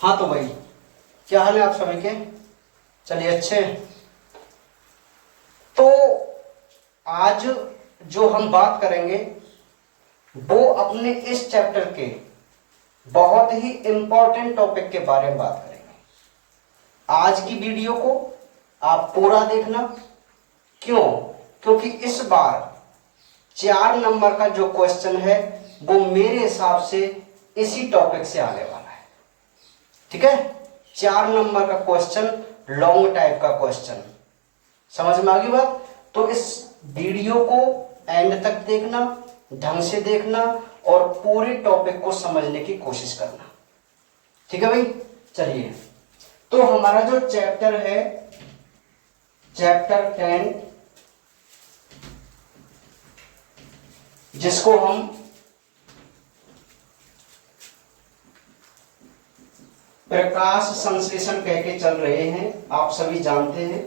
हाँ तो भाई, क्या हाल है आप सभी के? चलिए अच्छे। तो आज जो हम बात करेंगे वो अपने इस चैप्टर के बहुत ही इंपॉर्टेंट टॉपिक के बारे में बात करेंगे। आज की वीडियो को आप पूरा देखना। क्यों? क्योंकि इस बार 4 नंबर का जो क्वेश्चन है वो मेरे हिसाब से इसी टॉपिक से आने वाला है। ठीक है, 4 नंबर का क्वेश्चन, लॉन्ग टाइप का क्वेश्चन। समझ में आ गई बात? तो इस वीडियो को एंड तक देखना, ढंग से देखना और पूरे टॉपिक को समझने की कोशिश करना। ठीक है भाई, चलिए। तो हमारा जो चैप्टर है, चैप्टर 10, जिसको हम प्रकाश संश्लेषण कह के चल रहे हैं, आप सभी जानते हैं।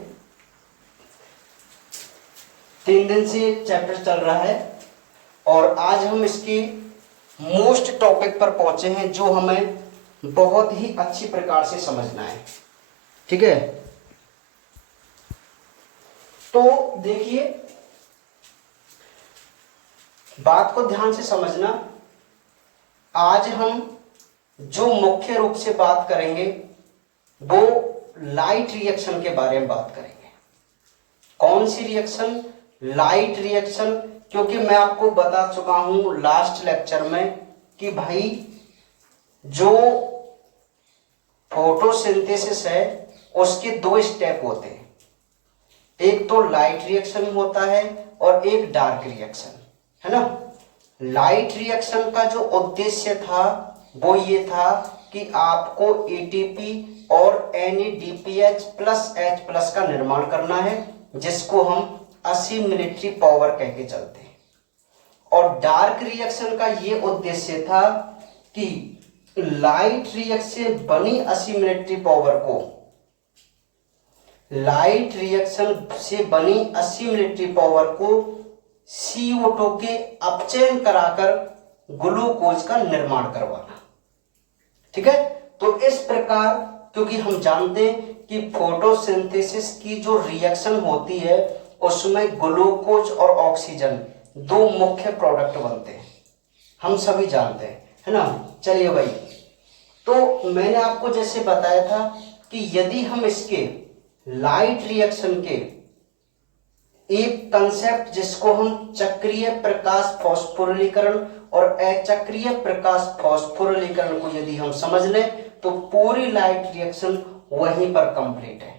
3 दिन से चैप्टर चल रहा है और आज हम इसके मोस्ट टॉपिक पर पहुंचे हैं जो हमें बहुत ही अच्छी प्रकार से समझना है। ठीक है, तो देखिए, बात को ध्यान से समझना। आज हम जो मुख्य रूप से बात करेंगे वो लाइट रिएक्शन के बारे में बात करेंगे। कौन सी रिएक्शन? Light reaction. क्योंकि मैं आपको बता चुका हूं लास्ट लेक्चर में कि भाई जो फोटोसिंथेसिस है उसके 2 स्टेप होते हैं। एक तो लाइट रिएक्शन होता है और एक डार्क रिएक्शन, है ना। लाइट रिएक्शन का जो उद्देश्य था वो ये था कि आपको एटीपी और NADPH प्लस H प्लस का निर्माण करना है, जिसको हम असिमिलेटरी पावर कह के चलते हैं। और डार्क रिएक्शन का ये उद्देश्य था कि लाइट रिएक्शन से बनी असिमिलेटरी पावर को, लाइट रिएक्शन से बनी असिमिलेटरी पावर को CO2 के अपचयन कराकर ग्लूकोज का निर्माण करवाना। ठीक है, तो इस प्रकार, क्योंकि हम जानते हैं कि फोटोसिंथेसिस की जो रिएक्शन होती है उसमें ग्लूकोज और ऑक्सीजन 2 मुख्य प्रोडक्ट बनते हैं, हम सभी जानते हैं, है ना। चलिए भाई, तो मैंने आपको जैसे बताया था कि यदि हम इसके लाइट रिएक्शन के एक कंसेप्ट जिसको हम चक्रीय प्रकाश फास्फोरिलीकरण और अचक्रीय प्रकाश फास्फोरिलीकरण को यदि हम समझ लें तो पूरी लाइट रिएक्शन वहीं पर कंप्लीट है।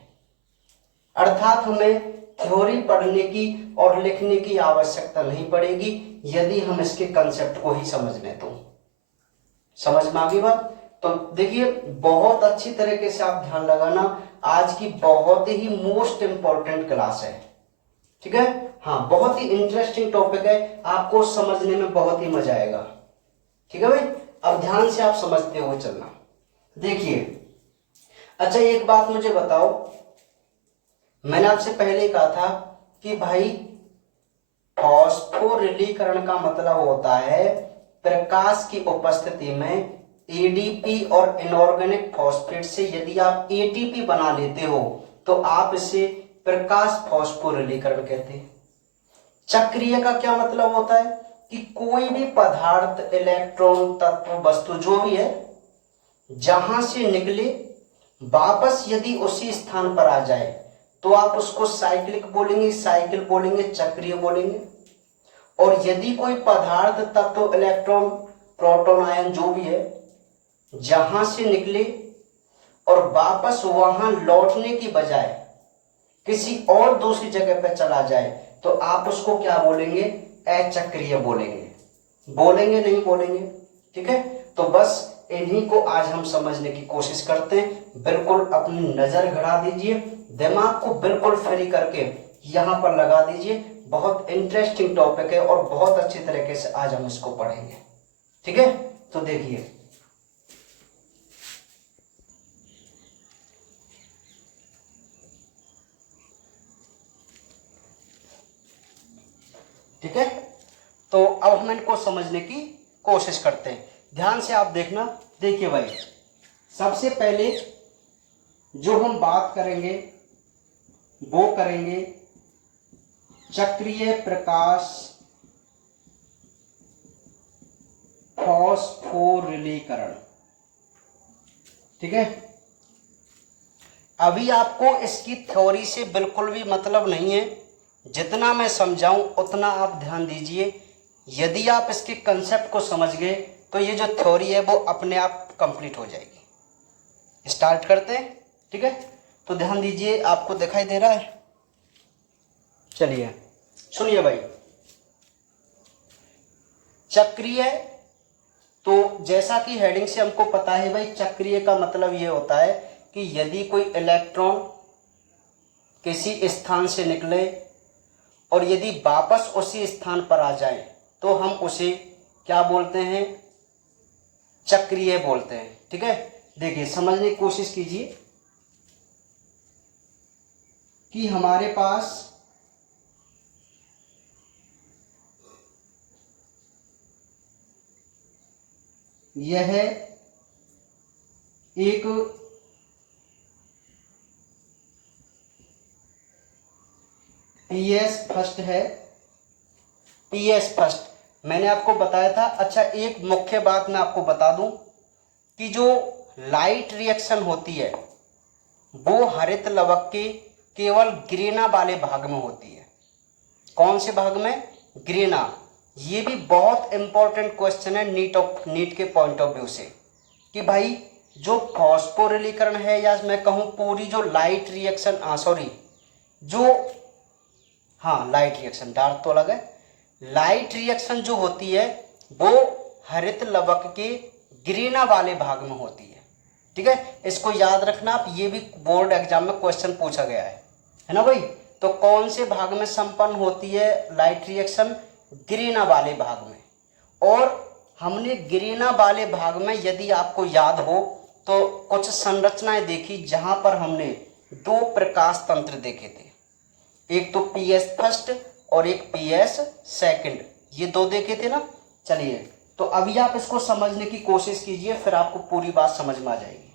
अर्थात हमें थ्योरी पढ़ने की और लिखने की आवश्यकता नहीं पड़ेगी यदि हम इसके कंसेप्ट को ही समझ लें तो। समझ में आ गई बात? तो देखिए, बहुत अच्छी तरीके से आप ध्यान लगाना, आज की बहुत ही मोस्ट इंपॉर्टेंट क्लास है। ठीक है, हाँ, बहुत ही इंटरेस्टिंग टॉपिक है, आपको समझने में बहुत ही मजा आएगा। ठीक है भाई, अब ध्यान से आप समझते हुए चलना। देखिए, अच्छा एक बात मुझे बताओ, मैंने आपसे पहले कहा था कि भाई फास्फोरिलीकरण का मतलब होता है प्रकाश की उपस्थिति में एडीपी और इनऑर्गेनिक फॉस्फेट से यदि आप एटीपी बना लेते हो तो आप इसे प्रकाश फास्फोरिलीकरण कहते हैं। चक्रीय का क्या मतलब होता है कि कोई भी पदार्थ, इलेक्ट्रॉन, तत्व, वस्तु जो भी है, जहां से निकले वापस यदि उसी स्थान पर आ जाए तो आप उसको साइक्लिक बोलेंगे, साइकिल बोलेंगे, चक्रीय बोलेंगे। और यदि कोई पदार्थ, तत्व, इलेक्ट्रॉन, प्रोटॉन, आयन जो भी है, जहां से निकले और वापस वहां लौटने की बजाय किसी और दूसरी जगह पर चला जाए तो आप उसको क्या बोलेंगे? अचक्रीय बोलेंगे। बोलेंगे नहीं बोलेंगे? ठीक है, तो बस इन्हीं को आज हम समझने की कोशिश करते हैं। बिल्कुल अपनी नजर गड़ा दीजिए, दिमाग को बिल्कुल फ्री करके यहां पर लगा दीजिए। बहुत इंटरेस्टिंग टॉपिक है और बहुत अच्छी तरीके से आज हम इसको पढ़ेंगे। ठीक है, तो देखिए, ठीक है, तो अब हम इनको समझने की कोशिश करते हैं। ध्यान से आप देखना। देखिए भाई, सबसे पहले जो हम बात करेंगे वो करेंगे चक्रीय प्रकाश फॉस्फोरिलीकरण। ठीक है, अभी आपको इसकी थ्योरी से बिल्कुल भी मतलब नहीं है, जितना मैं समझाऊं उतना आप ध्यान दीजिए। यदि आप इसके कंसेप्ट को समझ गए तो ये जो थ्योरी है वो अपने आप कंप्लीट हो जाएगी। स्टार्ट करते हैं। ठीक है, तो ध्यान दीजिए, आपको दिखाई दे रहा है? चलिए सुनिए भाई, चक्रीय, तो जैसा कि हेडिंग से हमको पता है भाई, चक्रीय का मतलब ये होता है कि यदि कोई इलेक्ट्रॉन किसी स्थान से निकले और यदि वापस उसी स्थान पर आ जाए तो हम उसे क्या बोलते हैं? चक्रीय बोलते हैं। ठीक है, देखिए समझने की कोशिश कीजिए कि हमारे पास यह एक पीएस फर्स्ट है। पीएस फर्स्ट मैंने आपको बताया था। अच्छा, एक मुख्य बात मैं आपको बता दूं कि जो लाइट रिएक्शन होती है वो हरित लवक के केवल ग्रेना वाले भाग में होती है। कौन से भाग में? ग्रेना। ये भी बहुत इंपॉर्टेंट क्वेश्चन है नीट के पॉइंट ऑफ व्यू से, कि भाई जो फॉस्फोरिलीकरण है, या मैं कहूं पूरी जो light reaction, light reaction, dark तो अलग है। लाइट रिएक्शन जो होती है वो हरित लवक के ग्रेना वाले भाग में होती है। ठीक है, इसको याद रखना आप, ये भी बोर्ड एग्जाम में क्वेश्चन पूछा गया है ना भाई। तो कौन से भाग में संपन्न होती है लाइट रिएक्शन? ग्रेना वाले भाग में। और हमने ग्रेना वाले भाग में, यदि आपको याद हो तो, कुछ संरचनाएं देखी जहां पर हमने दो प्रकाश तंत्र देखे थे। एक तो पीएस फर्स्ट और एक पीएस सेकंड, ये दो देखे थे ना। चलिए, तो अभी आप इसको समझने की कोशिश कीजिए, फिर आपको पूरी बात समझ में आ जाएगी।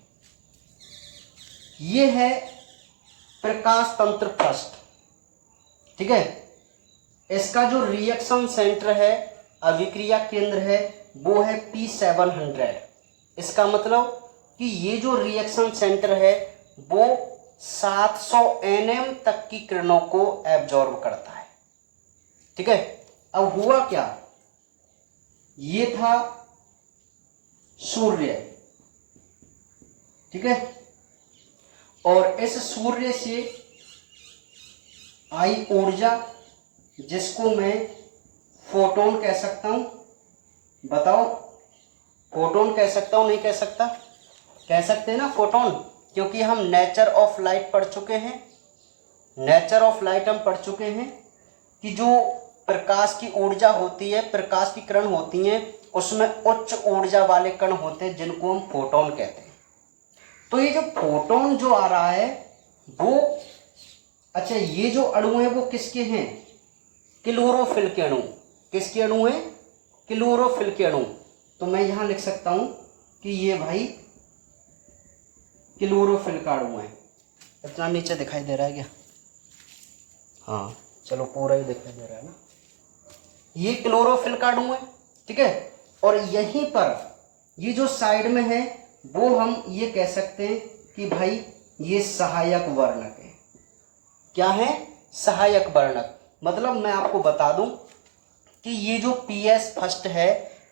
ये है प्रकाश तंत्र फर्स्ट। ठीक है, इसका जो रिएक्शन सेंटर है, अभिक्रिया केंद्र है, वो है P700। इसका मतलब कि ये जो रिएक्शन सेंटर है वो 700 nm तक की किरणों को एब्जॉर्ब करता है। ठीक है, अब हुआ क्या, ये था सूर्य। ठीक है, और इस सूर्य से आई ऊर्जा, जिसको मैं फोटोन कह सकता हूं। बताओ, फोटोन कह सकता हूं नहीं कह सकता? कह सकते हैं ना फोटोन, क्योंकि हम नेचर ऑफ लाइट पढ़ चुके हैं। नेचर ऑफ लाइट हम पढ़ चुके हैं कि जो प्रकाश की ऊर्जा होती है, प्रकाश की किरण होती हैं, उसमें उच्च ऊर्जा वाले कण होते हैं जिनको हम फोटोन कहते हैं। तो ये जो फोटोन जो आ रहा है वो, अच्छा ये जो अणु है वो किसके हैं? क्लोरोफिल के अणु। किसके अणु हैं? क्लोरोफिल के अणु। तो मैं यहां लिख सकता हूं कि ये भाई क्लोरोफिल का अणु है। इतना नीचे दिखाई दे रहा है क्या? हाँ चलो, पूरा ही दिखाई दे रहा है ना। ये क्लोरोफिल का अणु है। ठीक है, और यहीं पर ये जो साइड में है वो हम ये कह सकते हैं कि भाई ये सहायक वर्णक है। क्या है? सहायक वर्णक। मतलब मैं आपको बता दूं कि ये जो पीएस फर्स्ट है,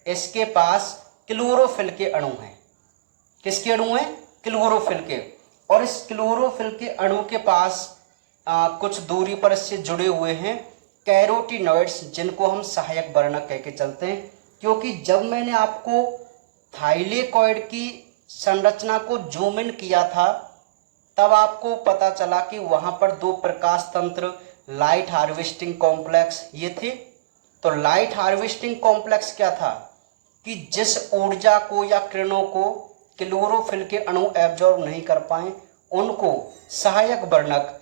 इसके पास क्लोरोफिल के अणु हैं। किसके अणु हैं? क्लोरोफिल के। और इस क्लोरोफिल के अणु के पास कुछ दूरी पर इससे जुड़े हुए हैं कैरोटीनॉइड्स, जिनको हम सहायक वर्णक कह के चलते हैं। क्योंकि जब मैंने आपको थाइलेकॉइड की संरचना को जूम इन किया था, तब आपको पता चला कि वहां पर दो प्रकाश तंत्र, लाइट हार्वेस्टिंग कॉम्प्लेक्स, ये थे। तो लाइट हार्वेस्टिंग कॉम्प्लेक्स क्या था कि जिस ऊर्जा को या किरणों को क्लोरोफिल के अणु एब्जॉर्ब नहीं कर पाए, उनको सहायक वर्णक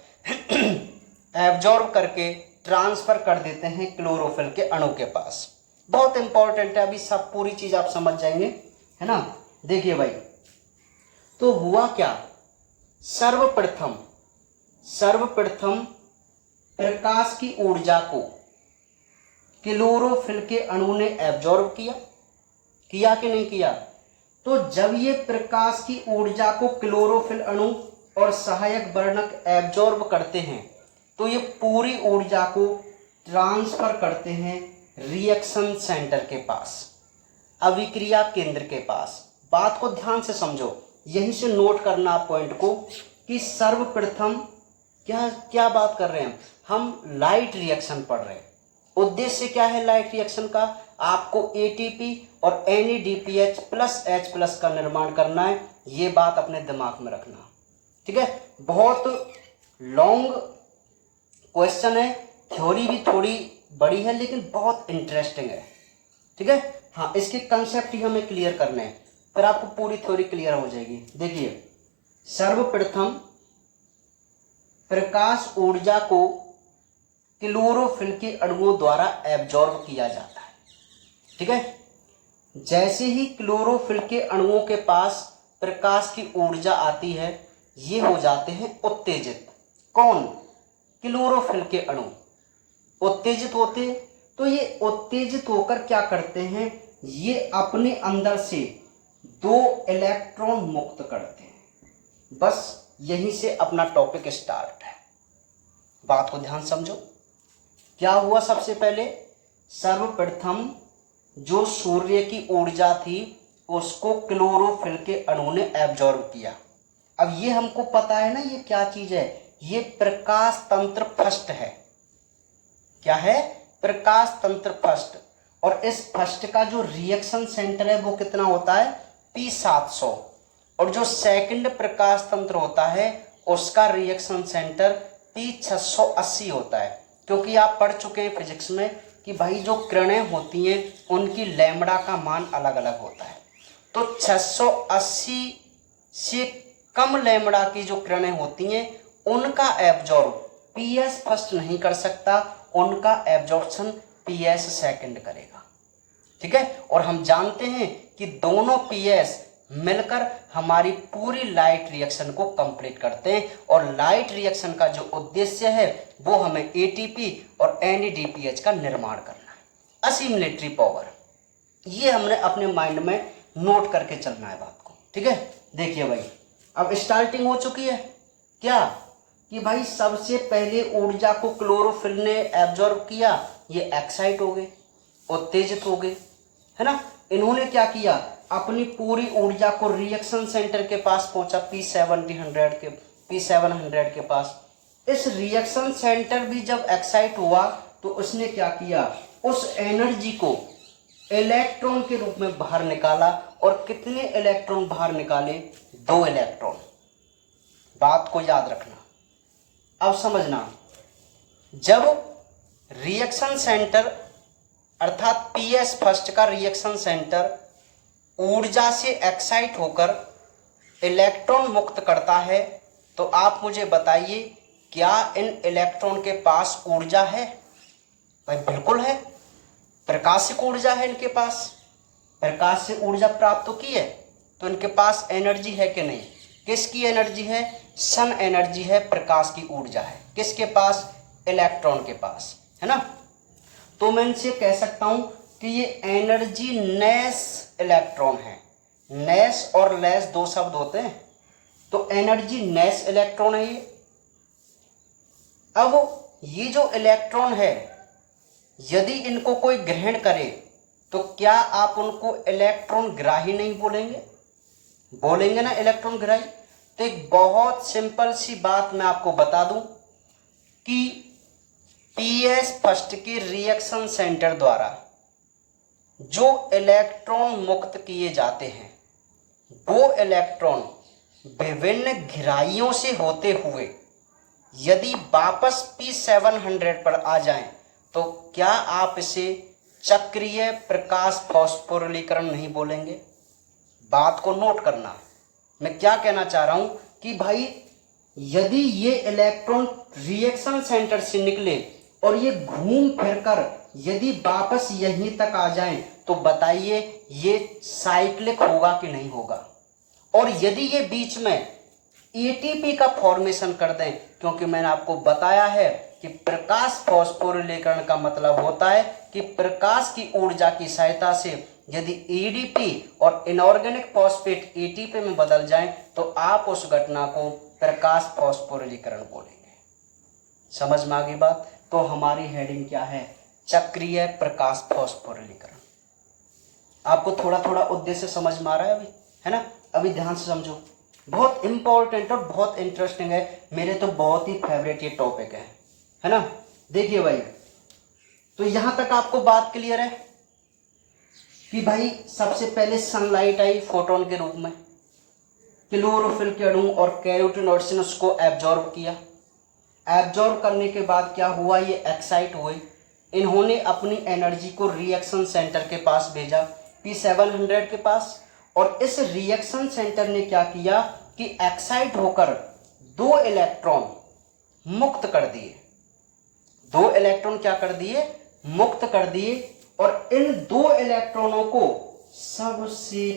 एब्जॉर्ब करके ट्रांसफर कर देते हैं क्लोरोफिल के अणु के पास। बहुत इंपॉर्टेंट है, अभी सब पूरी चीज आप समझ जाएंगे। है ना। देखिए भाई, तो हुआ क्या, सर्वप्रथम प्रकाश की ऊर्जा को क्लोरोफिल के अणु ने एब्जॉर्ब किया कि नहीं किया। तो जब ये प्रकाश की ऊर्जा को क्लोरोफिल अणु और सहायक वर्णक एब्जॉर्ब करते हैं तो ये पूरी ऊर्जा को ट्रांसफर करते हैं रिएक्शन सेंटर के पास, अभिक्रिया केंद्र के पास। बात को ध्यान से समझो, यहीं से नोट करना पॉइंट को कि सर्वप्रथम क्या बात कर रहे हैं हम लाइट रिएक्शन पढ़ रहे हैं। उद्देश्य क्या है लाइट रिएक्शन का, आपको एटीपी और NADPH प्लस H+ का निर्माण करना है। ये बात अपने दिमाग में रखना, ठीक है। बहुत लॉन्ग क्वेश्चन है, थ्योरी भी थोड़ी बड़ी है लेकिन बहुत इंटरेस्टिंग है, ठीक है। हाँ, इसके कंसेप्ट ही हमें क्लियर करने हैं, फिर आपको पूरी थ्योरी क्लियर हो जाएगी। देखिए, सर्वप्रथम प्रकाश ऊर्जा को क्लोरोफिल के अणुओं द्वारा एब्जॉर्ब किया जाता है, ठीक है। जैसे ही क्लोरोफिल के अणुओं के पास प्रकाश की ऊर्जा आती है, ये हो जाते हैं उत्तेजित। कौन, क्लोरोफिल के अणु उत्तेजित होते हैं। तो ये उत्तेजित होकर क्या करते हैं, ये अपने अंदर से 2 इलेक्ट्रॉन मुक्त करते हैं। बस यहीं से अपना टॉपिक स्टार्ट है। बात को ध्यान समझो, क्या हुआ। सबसे पहले सर्वप्रथम जो सूर्य की ऊर्जा थी उसको क्लोरोफिल के अणु ने एब्जॉर्ब किया। अब ये हमको पता है ना, ये क्या चीज है, ये प्रकाश तंत्र फर्स्ट है। क्या है, प्रकाश तंत्र फर्स्ट। और इस फर्स्ट का जो रिएक्शन सेंटर है वो कितना होता है, P700। और जो सेकंड प्रकाश तंत्र होता है उसका रिएक्शन सेंटर P680 होता है। क्योंकि आप पढ़ चुके हैं फिजिक्स में कि भाई जो किरणें होती हैं उनकी लैम्बडा का मान अलग अलग होता है। तो 680 से कम लैम्बडा की जो किरणें होती हैं उनका एब्जॉर्ब PS फर्स्ट नहीं कर सकता, उनका एब्जॉर्प्शन PS सेकंड करेगा, ठीक है। और हम जानते हैं कि दोनों PS मिलकर हमारी पूरी लाइट रिएक्शन को कंप्लीट करते हैं। और लाइट रिएक्शन का जो उद्देश्य है वो हमें ATP और NADPH का निर्माण करना है। असिमिलेटरी पावर, ये हमने अपने माइंड में नोट करके चलना है बात को, ठीक है। देखिए भाई, अब स्टार्टिंग हो चुकी है क्या, कि भाई सबसे पहले ऊर्जा को क्लोरोफिल ने एब्जॉर्ब किया, ये एक्साइट हो गए, उत्तेजित हो गए, है ना। इन्होंने क्या किया, अपनी पूरी ऊर्जा को रिएक्शन सेंटर के पास पहुंचा, P700 के पास। इस रिएक्शन सेंटर भी जब एक्साइट हुआ तो उसने क्या किया, उस एनर्जी को इलेक्ट्रॉन के रूप में बाहर निकाला। और कितने इलेक्ट्रॉन बाहर निकाले, 2 इलेक्ट्रॉन। बात को याद रखना, अब समझना, जब रिएक्शन सेंटर अर्थात PS फर्स्ट का रिएक्शन सेंटर ऊर्जा से एक्साइट होकर इलेक्ट्रॉन मुक्त करता है तो आप मुझे बताइए क्या इन इलेक्ट्रॉन के पास ऊर्जा है। भाई बिल्कुल है, प्रकाशिक ऊर्जा है इनके पास, प्रकाश से ऊर्जा प्राप्त तो की है। तो इनके पास एनर्जी है कि नहीं, किसकी एनर्जी है, सन एनर्जी है, प्रकाश की ऊर्जा है। किसके पास, इलेक्ट्रॉन के पास, है ना। तो मैं इनसे कह सकता हूं कि ये एनर्जी नेस इलेक्ट्रॉन है। नेस और लेस 2 शब्द होते हैं, तो एनर्जी नेस इलेक्ट्रॉन है ये। अब ये जो इलेक्ट्रॉन है यदि इनको कोई ग्रहण करे तो क्या आप उनको इलेक्ट्रॉन ग्राही नहीं बोलेंगे, बोलेंगे ना इलेक्ट्रॉन ग्राही। तो एक बहुत सिंपल सी बात मैं आपको बता दूं कि PS फर्स्ट के रिएक्शन सेंटर द्वारा जो इलेक्ट्रॉन मुक्त किए जाते हैं वो इलेक्ट्रॉन विभिन्न घिराइयों से होते हुए यदि वापस P700 पर आ जाएं तो क्या आप इसे चक्रीय प्रकाश फास्फोरिलीकरण नहीं बोलेंगे। बात को नोट करना, मैं क्या कहना चाह रहा हूं कि भाई यदि ये इलेक्ट्रॉन रिएक्शन सेंटर से निकले और ये घूम फिरकर यदि वापस यहीं तक आ जाएं तो बताइए ये साइक्लिक होगा कि नहीं होगा। और यदि ये बीच में एटीपी का फॉर्मेशन कर दें, क्योंकि मैंने आपको बताया है कि प्रकाश फास्फोरिलीकरण का मतलब होता है कि प्रकाश की ऊर्जा की सहायता से यदि एडीपी और इनऑर्गेनिक फॉस्फेट एटीपी में बदल जाएं तो आप उस घटना को प्रकाश फास्फोरिलीकरण बोलेंगे। समझ में आ गई बात। तो हमारी हेडिंग क्या है, चक्रीय प्रकाश फास्फोरिलीकरण। आपको थोड़ा थोड़ा उद्देश्य समझ में आ रहा है अभी, है ना। अभी ध्यान से समझो, बहुत इंपॉर्टेंट और बहुत इंटरेस्टिंग है, मेरे तो बहुत ही फेवरेट ये टॉपिक है ना। देखिए भाई, तो यहां तक आपको बात क्लियर है कि भाई सबसे पहले सनलाइट आई फोटोन के रूप में, क्लोरोफिल के अणु और कैरोटीनॉइड्स ने उसको एब्जॉर्ब किया। एब्जॉर्ब करने के बाद क्या हुआ, ये एक्साइट हुए, इन्होंने अपनी एनर्जी को रिएक्शन सेंटर के पास भेजा, P700 के पास। और इस रिएक्शन सेंटर ने क्या किया कि एक्साइट होकर 2 इलेक्ट्रॉन मुक्त कर दिए। 2 इलेक्ट्रॉन क्या कर दिए, मुक्त कर दिए। और इन 2 इलेक्ट्रॉनों को सबसे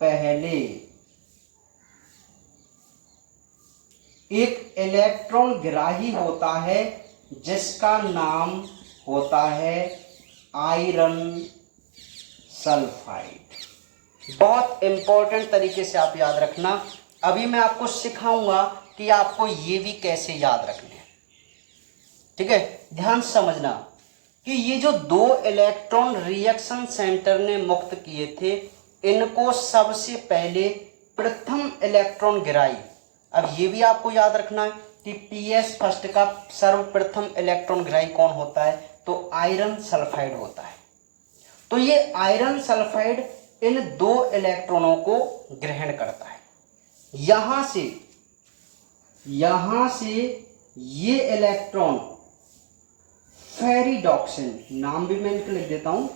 पहले एक इलेक्ट्रॉन ग्राही होता है जिसका नाम होता है आयरन सल्फाइड। बहुत इंपॉर्टेंट तरीके से आप याद रखना। अभी मैं आपको सिखाऊंगा कि आपको ये भी कैसे याद रखने हैं, ठीक है। ध्यान से समझना कि ये जो 2 इलेक्ट्रॉन रिएक्शन सेंटर ने मुक्त किए थे, इनको सबसे पहले प्रथम इलेक्ट्रॉन गिराई। अब ये भी आपको याद रखना है कि PS फर्स्ट का सर्वप्रथम इलेक्ट्रॉन गिराई कौन होता है, तो आयरन सल्फाइड होता है। तो ये आयरन सल्फाइड इन 2 इलेक्ट्रॉनों को ग्रहण करता है। यहां से ये इलेक्ट्रॉन फेरिडॉक्सिन, नाम भी मैं इनके लिख देता हूं,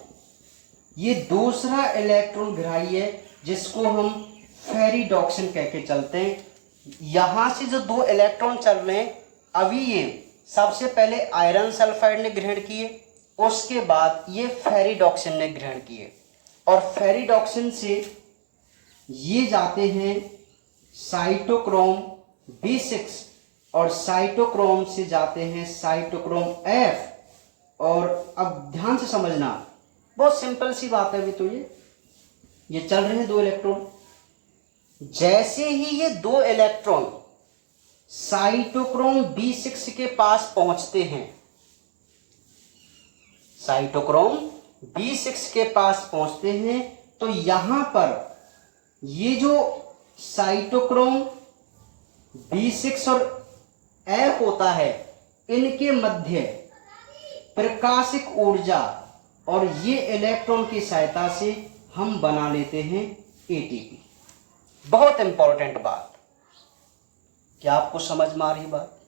ये दूसरा इलेक्ट्रॉन ग्राही है जिसको हम फेरिडॉक्सिन कह के चलते हैं। यहां से जो 2 इलेक्ट्रॉन चल रहे हैं, अभी ये सबसे पहले आयरन सल्फाइड ने ग्रहण किए, उसके बाद ये फेरिडॉक्सिन ने ग्रहण किए। और फेरिडॉक्सिन से ये जाते हैं साइटोक्रोम B6 और साइटोक्रोम से जाते हैं साइटोक्रोम F। और अब ध्यान से समझना, बहुत सिंपल सी बात है। अभी तो ये चल रहे हैं 2 इलेक्ट्रॉन। जैसे ही ये 2 इलेक्ट्रॉन साइटोक्रोम B6 के पास पहुंचते हैं, साइटोक्रोम B6 के पास पहुंचते हैं, तो यहां पर ये जो साइटोक्रोम B6 और F होता है, इनके मध्य प्रकाशिक ऊर्जा और ये इलेक्ट्रॉन की सहायता से हम बना लेते हैं एटीपी। बहुत इंपॉर्टेंट बात, क्या आपको समझ में आ रही बात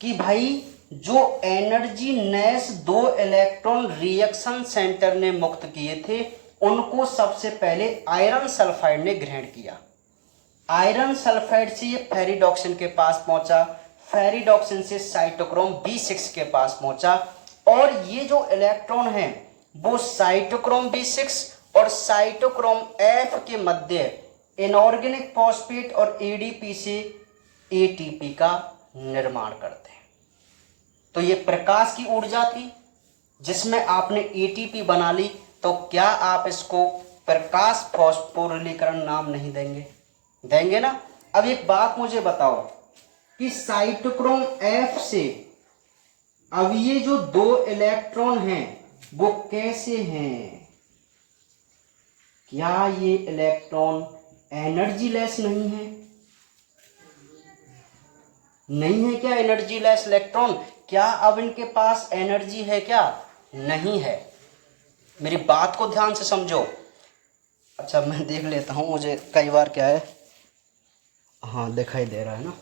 कि भाई जो energy Nash 2 electron reaction centre ने मुक्त किए थे, उनको सबसे पहले आयरन सल्फाइड ने ग्रहण किया। आयरन सल्फाइड से ये फेरिडॉक्सिन के पास पहुंचा, फेरिडॉक्सिन से साइटोक्रोम B6 के पास पहुंचा। और ये जो इलेक्ट्रॉन है वो साइटोक्रोम B6 और साइटोक्रोम F के मध्य इनऑर्गेनिक फॉस्फेट और एडीपी से एटीपी का निर्माण करते हैं। तो ये प्रकाश की ऊर्जा थी जिसमें आपने एटीपी बना ली, तो क्या आप इसको प्रकाश फास्फोरिलीकरण नाम नहीं देंगे? देंगे ना। अब एक बात मुझे बताओ कि साइटोक्रोम F से अब ये जो 2 इलेक्ट्रॉन हैं वो कैसे हैं? क्या ये इलेक्ट्रॉन एनर्जी लेस नहीं है? नहीं है क्या एनर्जी लेस इलेक्ट्रॉन? क्या अब इनके पास एनर्जी है? क्या नहीं है। मेरी बात को ध्यान से समझो। अच्छा मैं देख लेता हूं, मुझे कई बार क्या है, हाँ दिखाई दे रहा है ना,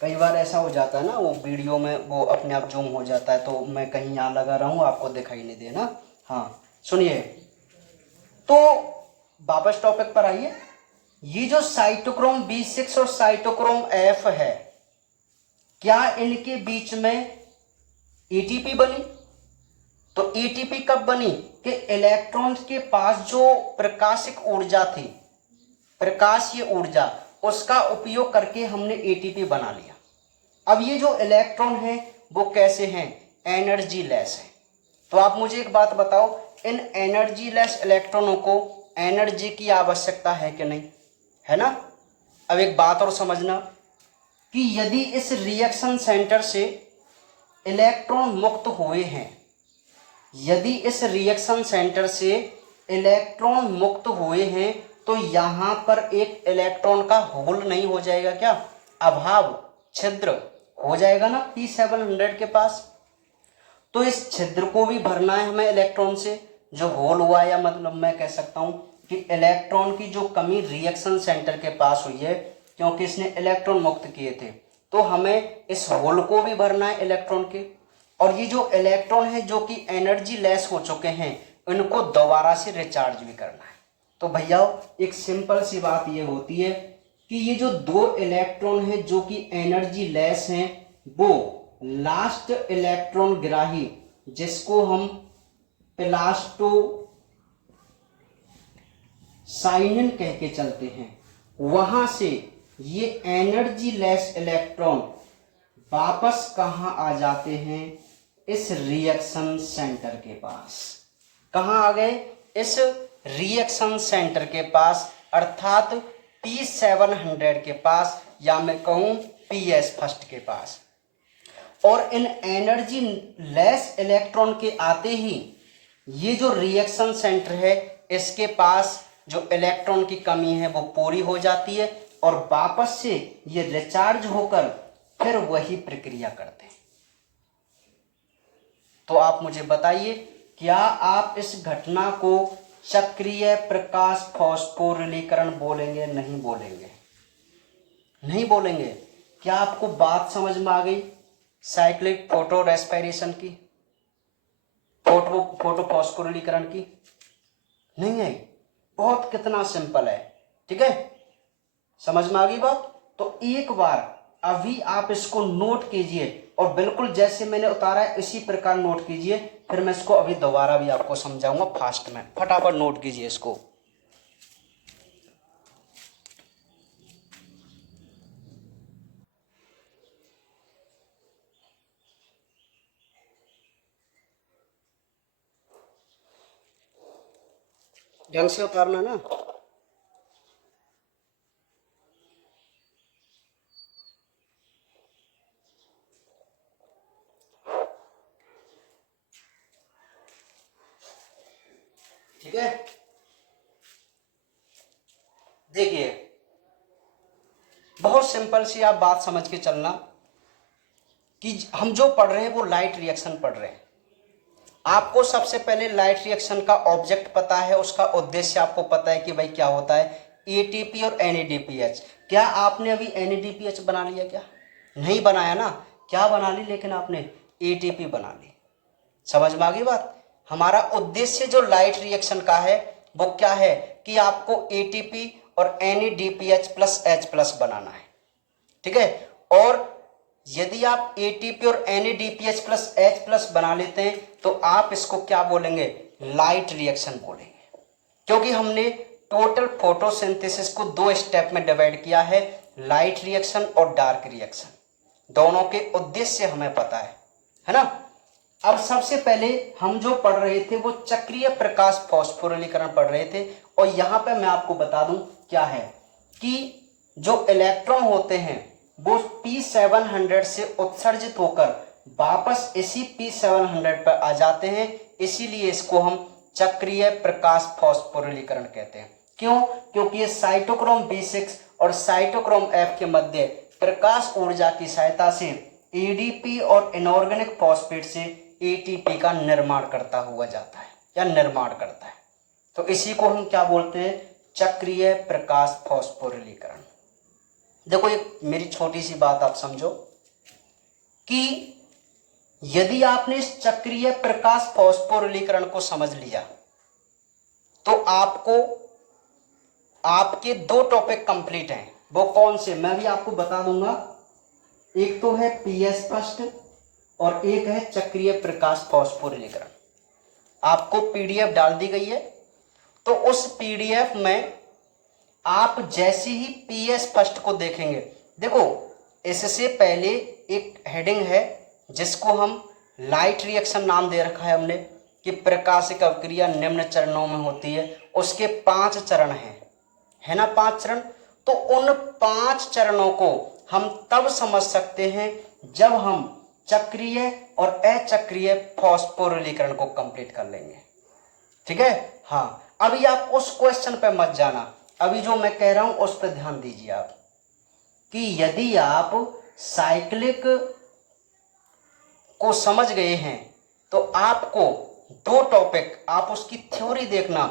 कई बार ऐसा हो जाता है ना, वो वीडियो में वो अपने आप जूम हो जाता है, तो मैं कहीं यहाँ लगा रहा हूँ, आपको दिखाई नहीं देना। हाँ सुनिए, तो वापस टॉपिक पर आइए। ये जो साइटोक्रोम B6 और साइटोक्रोम F है, क्या इनके बीच में एटीपी बनी। तो एटीपी कब बनी कि इलेक्ट्रॉन के पास जो प्रकाशिक ऊर्जा थी, प्रकाशीय ऊर्जा, उसका उपयोग करके हमने एटीपी बना लिया। अब ये जो इलेक्ट्रॉन है वो कैसे हैं, एनर्जी लेस है। तो आप मुझे एक बात बताओ, इन एनर्जी लेस इलेक्ट्रॉनों को एनर्जी की आवश्यकता है कि नहीं, है ना। अब एक बात और समझना कि यदि इस रिएक्शन सेंटर से इलेक्ट्रॉन मुक्त हुए हैं, यदि इस रिएक्शन सेंटर से इलेक्ट्रॉन मुक्त हुए हैं, तो यहां पर एक इलेक्ट्रॉन का होल नहीं हो जाएगा क्या, अभाव, छिद्र हो जाएगा ना P700 के पास। तो इस छिद्र को भी भरना है हमें इलेक्ट्रॉन से, जो होल हुआ, या मतलब मैं कह सकता हूं कि इलेक्ट्रॉन की जो कमी रिएक्शन सेंटर के पास हुई है क्योंकि इसने इलेक्ट्रॉन मुक्त किए थे, तो हमें इस होल को भी भरना है इलेक्ट्रॉन के। और ये जो इलेक्ट्रॉन है जो कि एनर्जी लेस हो चुके हैं, इनको दोबारा से रिचार्ज भी करना है। तो भैया एक सिंपल सी बात ये होती है कि ये जो दो इलेक्ट्रॉन है जो कि एनर्जी लेस हैं, वो लास्ट इलेक्ट्रॉन ग्राही, जिसको हम प्लास्टो साइनिन कह के चलते हैं, वहां से ये एनर्जी लेस इलेक्ट्रॉन वापस कहां आ जाते हैं, इस रिएक्शन सेंटर के पास। कहां आ गए, इस रिएक्शन सेंटर के पास, अर्थात P700 के पास, या मैं कहूं PS फर्स्ट के पास। और इन एनर्जी लेस इलेक्ट्रॉन के आते ही ये जो रिएक्शन सेंटर है, इसके पास जो इलेक्ट्रॉन की कमी है वो पूरी हो जाती है, और वापस से ये रिचार्ज होकर फिर वही प्रक्रिया करते हैं। तो आप मुझे बताइए, क्या आप इस घटना को चक्रीय प्रकाश फास्फोरिलीकरण बोलेंगे, नहीं बोलेंगे, नहीं बोलेंगे। क्या आपको बात समझ में आ गई साइक्लिक फोटो रेस्पिरेशन की, फोटो फास्फोरिलीकरण की? नहीं आई, बहुत कितना सिंपल है, ठीक है, समझ में आ गई बात। तो एक बार अभी आप इसको नोट कीजिए, और बिल्कुल जैसे मैंने उतारा है इसी प्रकार नोट कीजिए, फिर मैं इसको अभी दोबारा भी आपको समझाऊंगा फास्ट में, फटाफट नोट कीजिए इसको। ढंग से उतारना ना। ठीक है, देखिए बहुत सिंपल सी आप बात समझ के चलना कि हम जो पढ़ रहे हैं वो लाइट रिएक्शन पढ़ रहे हैं। आपको सबसे पहले लाइट रिएक्शन का ऑब्जेक्ट पता है, उसका उद्देश्य आपको पता है कि भाई क्या होता है, एटीपी और एनएडीपीएच। क्या आपने अभी एनएडीपीएच बना लिया? क्या नहीं बनाया ना, क्या बना ली लेकिन आपने, एटीपी बना ली। समझ में आ गई बात। हमारा उद्देश्य जो लाइट रिएक्शन का है वो क्या है कि आपको एटीपी और एनएडीपीएच प्लस एच प्लस बनाना है, ठीक है। और यदि आप एटीपी और एनएडीपीएच प्लस एच प्लस बना लेते हैं तो आप इसको क्या बोलेंगे, लाइट रिएक्शन बोलेंगे, क्योंकि हमने टोटल फोटोसिंथेसिस को दो स्टेप में डिवाइड किया है, लाइट रिएक्शन और डार्क रिएक्शन। दोनों के उद्देश्य हमें पता है ना। अब सबसे पहले हम जो पढ़ रहे थे वो चक्रीय प्रकाश फास्फोरिलीकरण पढ़ रहे थे, और यहां पे मैं आपको बता दूं क्या है कि जो इलेक्ट्रॉन होते हैं वो P700 से उत्सर्जित होकर वापस इसी P700 पर आ जाते हैं, इसीलिए इसको हम चक्रीय प्रकाश फास्फोरिलीकरण कहते हैं। क्यों? क्योंकि ये साइटोक्रोम B6 और साइटोक्रोम F के मध्य प्रकाश ऊर्जा की सहायता से एडीपी और इनऑर्गेनिक फॉस्फेट से एटीपी का निर्माण करता हुआ जाता है, या निर्माण करता है। तो इसी को हम क्या बोलते हैं, चक्रीय प्रकाश फास्फोरिलीकरण। देखो एक मेरी छोटी सी बात आप समझो कि यदि आपने इस चक्रीय प्रकाश फास्फोरिलीकरण को समझ लिया तो आपको आपके दो टॉपिक कंप्लीट हैं। वो कौन से, मैं भी आपको बता दूंगा। एक तो है पीएस फर्स्ट और एक है चक्रीय प्रकाश फास्फोरिलीकरण। आपको पीडीएफ डाल दी गई है, तो उस पीडीएफ में आप जैसे ही पीएस फर्स्ट को देखेंगे, देखो इससे पहले एक हेडिंग है जिसको हम लाइट रिएक्शन नाम दे रखा है हमने, कि प्रकाशिक अवक्रिया निम्न चरणों में होती है। उसके 5 चरण हैं, है ना, 5 चरण। तो उन 5 चरणों को हम तब समझ सकते हैं जब हम चक्रीय और अचक्रीय फास्फोरिलीकरण को कंप्लीट कर लेंगे। ठीक है। हाँ, अभी आप उस क्वेश्चन पे मत जाना, अभी जो मैं कह रहा हूं उस पर ध्यान दीजिए आप, कि यदि आप साइक्लिक को समझ गए हैं तो आपको 2 टॉपिक, आप उसकी थ्योरी देखना,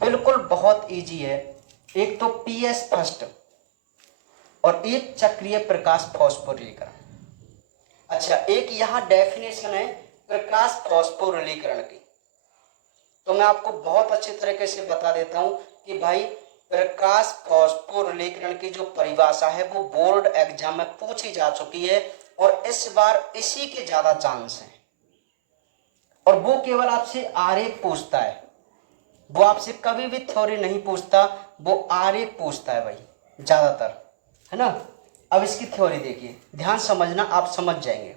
बिल्कुल बहुत इजी है। एक तो पीएस फर्स्ट और एक चक्रीय प्रकाश फास्फोरिलीकरण। अच्छा, एक यहां डेफिनेशन है प्रकाश फास्फोरिलीकरण की, तो मैं आपको बहुत अच्छी तरीके से बता देता हूं कि भाई प्रकाश फास्फोरिलीकरण की जो परिभाषा है वो बोर्ड एग्जाम में पूछी जा चुकी है और इस बार इसी के ज्यादा चांस हैं। और वो केवल आपसे आरेख पूछता है, वो आपसे कभी भी थ्योरी नहीं पूछता, वो आरेख पूछता है भाई ज्यादातर, है ना। अब इसकी थ्योरी देखिए, ध्यान समझना, आप समझ जाएंगे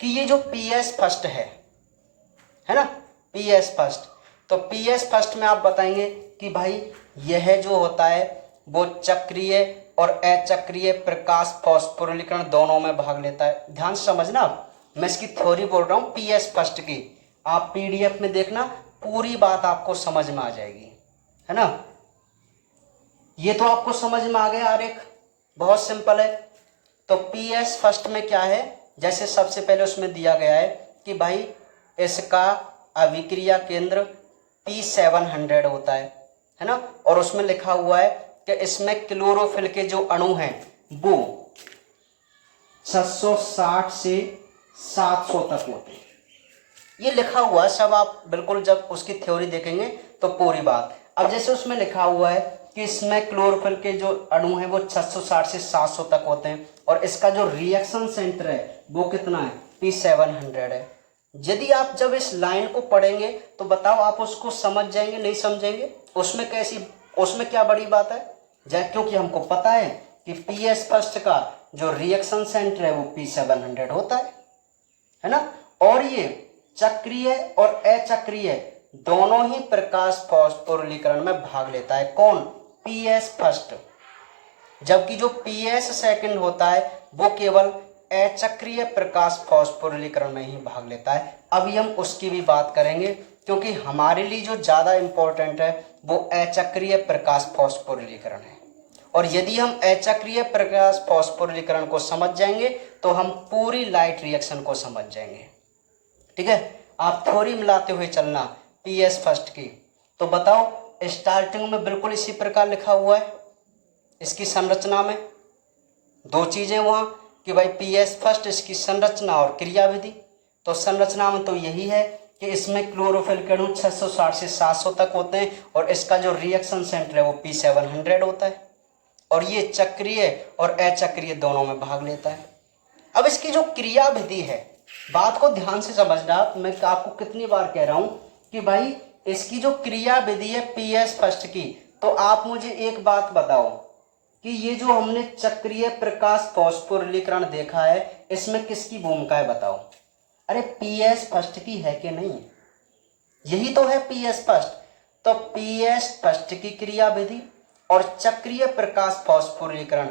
कि ये जो पीएस फर्स्ट है ना, पीएस फर्स्ट, तो पीएस फर्स्ट में आप बताएंगे कि भाई यह जो होता है वो चक्रीय और अचक्रीय प्रकाश फास्फोरिलीकरण दोनों में भाग लेता है। ध्यान समझना, मैं इसकी थ्योरी बोल रहा हूँ पीएस फर्स्ट की, आप पीडीएफ में देखना, पूरी बात आपको समझ में आ जाएगी, है ना। ये तो आपको समझ में आ गया आरेख, बहुत सिंपल है। तो पीएस फर्स्ट में क्या है, जैसे सबसे पहले उसमें दिया गया है कि भाई इसका अभिक्रिया केंद्र P700 होता है ना, और उसमें लिखा हुआ है कि इसमें क्लोरोफिल के जो अणु हैं वो 660 से 700 तक होते हैं, ये लिखा हुआ है सब। आप बिल्कुल जब उसकी थ्योरी देखेंगे तो पूरी बात। अब जैसे उसमें लिखा हुआ है कि इसमें क्लोरोफिल के जो अणु हैं वो 660 से 700 तक होते हैं, और इसका जो रिएक्शन सेंटर है वो कितना है, P700 है। यदि आप जब इस लाइन को पढ़ेंगे तो बताओ आप उसको समझ जाएंगे नहीं समझेंगे, उसमें क्या बड़ी बात है, क्योंकि हमको पता है कि पीएस फर्स्ट का जो रिएक्शन सेंटर है वो P700 होता है ना। और ये चक्रीय और अचक्रीय दोनों ही प्रकाश फास्फोरिलीकरण में भाग लेता है। कौन, पीएस फर्स्ट, जबकि जो पीएस सेकंड होता है वो केवल अचक्रीय प्रकाश फास्फोरिलीकरण में ही भाग लेता है। अभी हम उसकी भी बात करेंगे, क्योंकि हमारे लिए जो ज्यादा इंपॉर्टेंट है वो अचक्रीय प्रकाश फास्फोरिलीकरण है। और यदि हम अचक्रीय प्रकाश फास्फोरिलीकरण को समझ जाएंगे तो हम पूरी लाइट रिएक्शन को समझ जाएंगे। ठीक है, आप थ्योरी मिलाते हुए चलना पीएस फर्स्ट की। तो बताओ, स्टार्टिंग में बिल्कुल इसी प्रकार लिखा हुआ है, इसकी संरचना में 2 चीजें वहां कि भाई पीएस फर्स्ट, इसकी संरचना और क्रियाविधि। तो संरचना में तो यही है कि इसमें क्लोरोफिल के अणु 660 से 700 तक होते हैं और इसका जो रिएक्शन सेंटर है वो P700 होता है, और ये चक्रीय और अचक्रीय दोनों में भाग लेता है। अब इसकी जो क्रियाविधि है, बात को ध्यान से समझना, मैं आपको कितनी बार कह रहा हूं कि भाई इसकी जो क्रियाविधि है पीएस फर्स्ट की, तो आप मुझे एक बात बताओ कि ये जो हमने चक्रीय प्रकाश फास्फोरिलीकरण देखा है इसमें किसकी भूमिका है, बताओ। अरे पीएस फर्स्ट की है कि नहीं, यही तो है पीएस फर्स्ट। तो पीएस फर्स्ट की क्रियाविधि और चक्रीय प्रकाश फास्फोरिलीकरण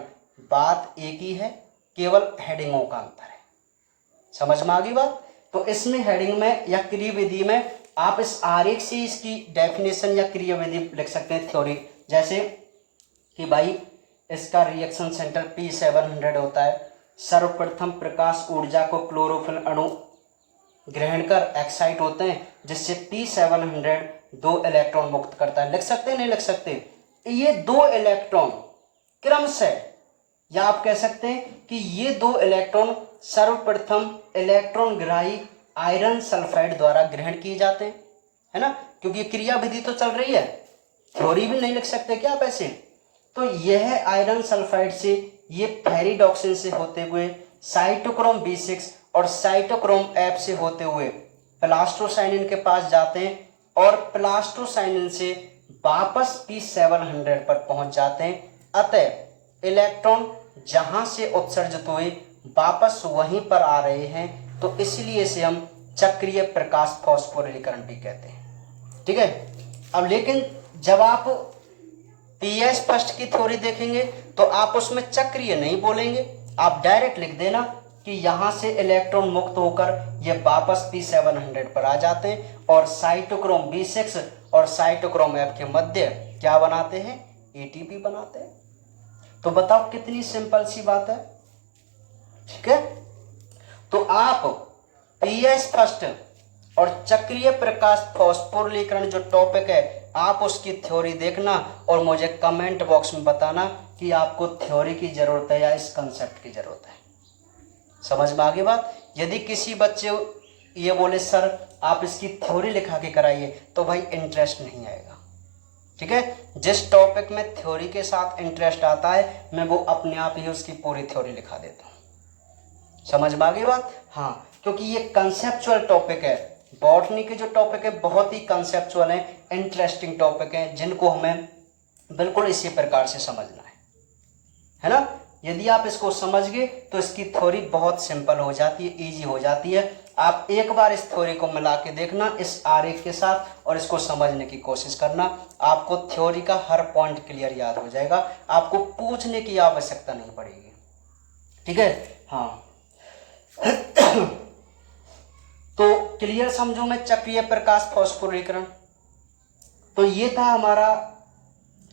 बात एक ही है, केवल हेडिंगों का अंतर है। समझ में आ गई बात। तो इसमें हेडिंग में या क्रियाविधि में आप इस आरेख से इसकी डेफिनेशन या क्रियाविधि लिख सकते हैं, थ्योरी, जैसे कि भाई इसका रिएक्शन सेंटर P700 होता है। सर्वप्रथम प्रकाश ऊर्जा को क्लोरोफिल अणु ग्रहण कर एक्साइट होते हैं, जिससे P700 2 इलेक्ट्रॉन मुक्त करता है। लिख सकते हैं नहीं लिख सकते, ये 2 इलेक्ट्रॉन क्रमशः, या आप कह सकते हैं कि ये 2 इलेक्ट्रॉन सर्वप्रथम इलेक्ट्रॉन ग्राही आयरन सल्फाइड द्वारा ग्रहण किए जाते हैं, है ना, क्योंकि क्रियाविधि तो चल रही है, थ्योरी भी नहीं लिख सकते क्या आप ऐसे। तो यह आयरन सल्फाइड से ये फेरिडॉक्सिन से होते हुए साइटोक्रोम B6 और साइटोक्रोम F से होते हुए प्लास्टोसाइनिन के पास जाते हैं और प्लास्टोसाइनिन से वापस P700 पर पहुंच जाते हैं। अतः इलेक्ट्रॉन जहां से उत्सर्जित हुए वापस वहीं पर आ रहे हैं, तो इसलिए इसे हम चक्रीय प्रकाश फास्फोरिलीकरण भी कहते हैं। ठीक है। अब लेकिन जब आप PS फर्स्ट की थ्योरी देखेंगे तो आप उसमें चक्रीय नहीं बोलेंगे, आप डायरेक्ट लिख देना कि यहां से इलेक्ट्रॉन मुक्त होकर ये वापस P700 पर आ जाते हैं और साइटोक्रोम B6 और साइटोक्रोम F के मध्य क्या बनाते हैं, ATP बनाते हैं। तो बताओ कितनी सिंपल सी बात है। ठीक है। तो आप PS फर्स्ट और चक्रीय प्रकाश फास्फोरिलीकरण जो टॉपिक है, आप उसकी थ्योरी देखना और मुझे कमेंट बॉक्स में बताना कि आपको थ्योरी की जरूरत है या इस कंसेप्ट की जरूरत है। समझ में आ गई बात। यदि किसी बच्चे ये बोले सर आप इसकी थ्योरी लिखा के कराइए, तो भाई इंटरेस्ट नहीं आएगा। ठीक है। जिस टॉपिक में थ्योरी के साथ इंटरेस्ट आता है, मैं वो अपने आप ही उसकी पूरी थ्योरी लिखा देता हूँ। समझ में आ गई बात। हाँ, क्योंकि ये कंसेप्चुअल टॉपिक है। बॉटनी के जो टॉपिक है बहुत ही कंसेप्चुअल है, इंटरेस्टिंग टॉपिक है, जिनको हमें बिल्कुल इसी प्रकार से समझना है ना। यदि आप इसको समझ गए तो इसकी थ्योरी बहुत सिंपल हो जाती है, इजी हो जाती है। आप एक बार इस थ्योरी को मिला के देखना इस आरेख के साथ और इसको समझने की कोशिश करना, आपको थ्योरी का हर पॉइंट क्लियर याद हो जाएगा, आपको पूछने की आवश्यकता नहीं पड़ेगी। ठीक है। हाँ तो क्लियर समझो मैं चक्रीय प्रकाश फास्फोरिलीकरण। तो ये था हमारा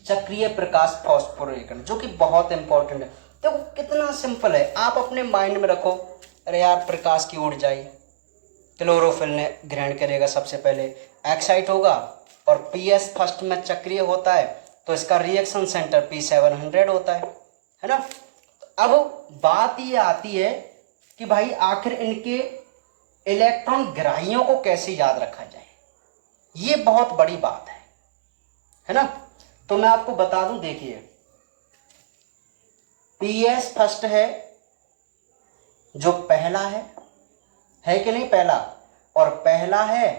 चक्रीय प्रकाश फास्फोरिलीकरण, जो कि बहुत इंपॉर्टेंट है। देखो कितना सिंपल है, आप अपने माइंड में रखो, अरे यार प्रकाश की ऊर्जाई क्लोरोफिल ने ग्रहण करेगा, सबसे पहले एक्साइट होगा और PS फर्स्ट में चक्रीय होता है, तो इसका रिएक्शन सेंटर P700 होता है ना। अब बात ये आती है कि भाई आखिर इनके इलेक्ट्रॉन ग्राहियों को कैसे याद रखा जाए, ये बहुत बड़ी बात है ना। तो मैं आपको बता दूं, देखिए PS फर्स्ट है जो पहला है कि नहीं पहला, और पहला है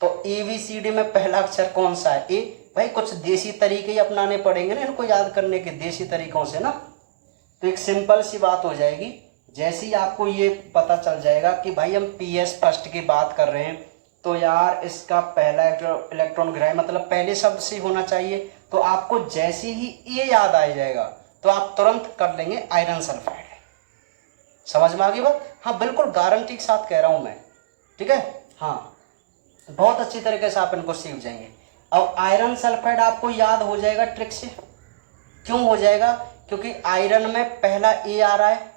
तो ABCD में पहला अक्षर कौन सा है, ए। भाई कुछ देसी तरीके ही अपनाने पड़ेंगे ना इनको याद करने के, देसी तरीकों से ना। तो एक सिंपल सी बात हो जाएगी, जैसे ही आपको ये पता चल जाएगा कि भाई हम PS फर्स्ट की बात कर रहे हैं, तो यार इसका पहला इलेक्ट्रॉन ग्राही मतलब पहले शब्द से होना चाहिए, तो आपको जैसे ही ये याद आ जाएगा तो आप तुरंत कर लेंगे आयरन सल्फाइड। समझ में आ गई बात। हाँ बिल्कुल गारंटी के साथ कह रहा हूं मैं। ठीक है। हाँ बहुत अच्छी तरीके से आप इनको सीख जाएंगे। अब आयरन सल्फाइड आपको याद हो जाएगा ट्रिक से। क्यों हो जाएगा, क्योंकि आयरन में पहला ए आ रहा है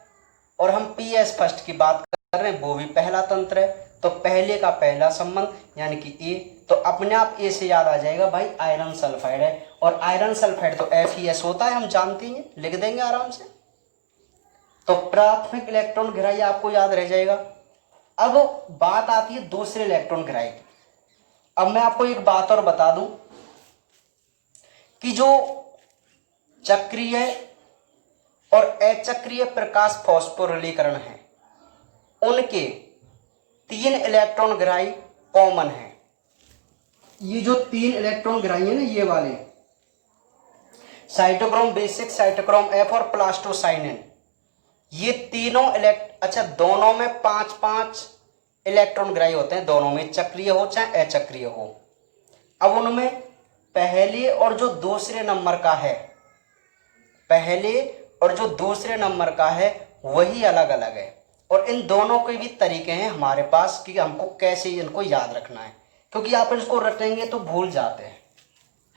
और हम PS फर्स्ट की बात कर रहे हैं, वो भी पहला तंत्र है, तो पहले का पहला संबंध यानी कि ए, तो अपने आप ए से याद आ जाएगा भाई आयरन सल्फाइड है। और आयरन सल्फाइड तो FeS होता है, हम जानते हैं, लिख देंगे आराम से। तो प्राथमिक इलेक्ट्रॉन ग्राही आपको याद रह जाएगा। अब बात आती है दूसरे इलेक्ट्रॉन ग्राही की। अब मैं आपको एक बात और बता दूं कि जो चक्रीय और अचक्रीय प्रकाश फास्फोरिलीकरण है, उनके 3 इलेक्ट्रॉन ग्राही कॉमन है। ये जो 3 इलेक्ट्रॉन ग्राही है ना, ये वाले साइटोक्रोम B6, साइटोक्रोम F और प्लास्टोसाइनिन, ये तीनों अच्छा दोनों में 5-5 इलेक्ट्रॉन ग्राही होते हैं, दोनों में चक्रीय हो चाहे अचक्रीय हो। अब उनमें पहले और जो दूसरे नंबर का है, पहले और जो दूसरे नंबर का है वही अलग अलग है, और इन दोनों के भी तरीके हैं हमारे पास कि हमको कैसे इनको याद रखना है, क्योंकि आप इसको रटेंगे तो भूल जाते हैं,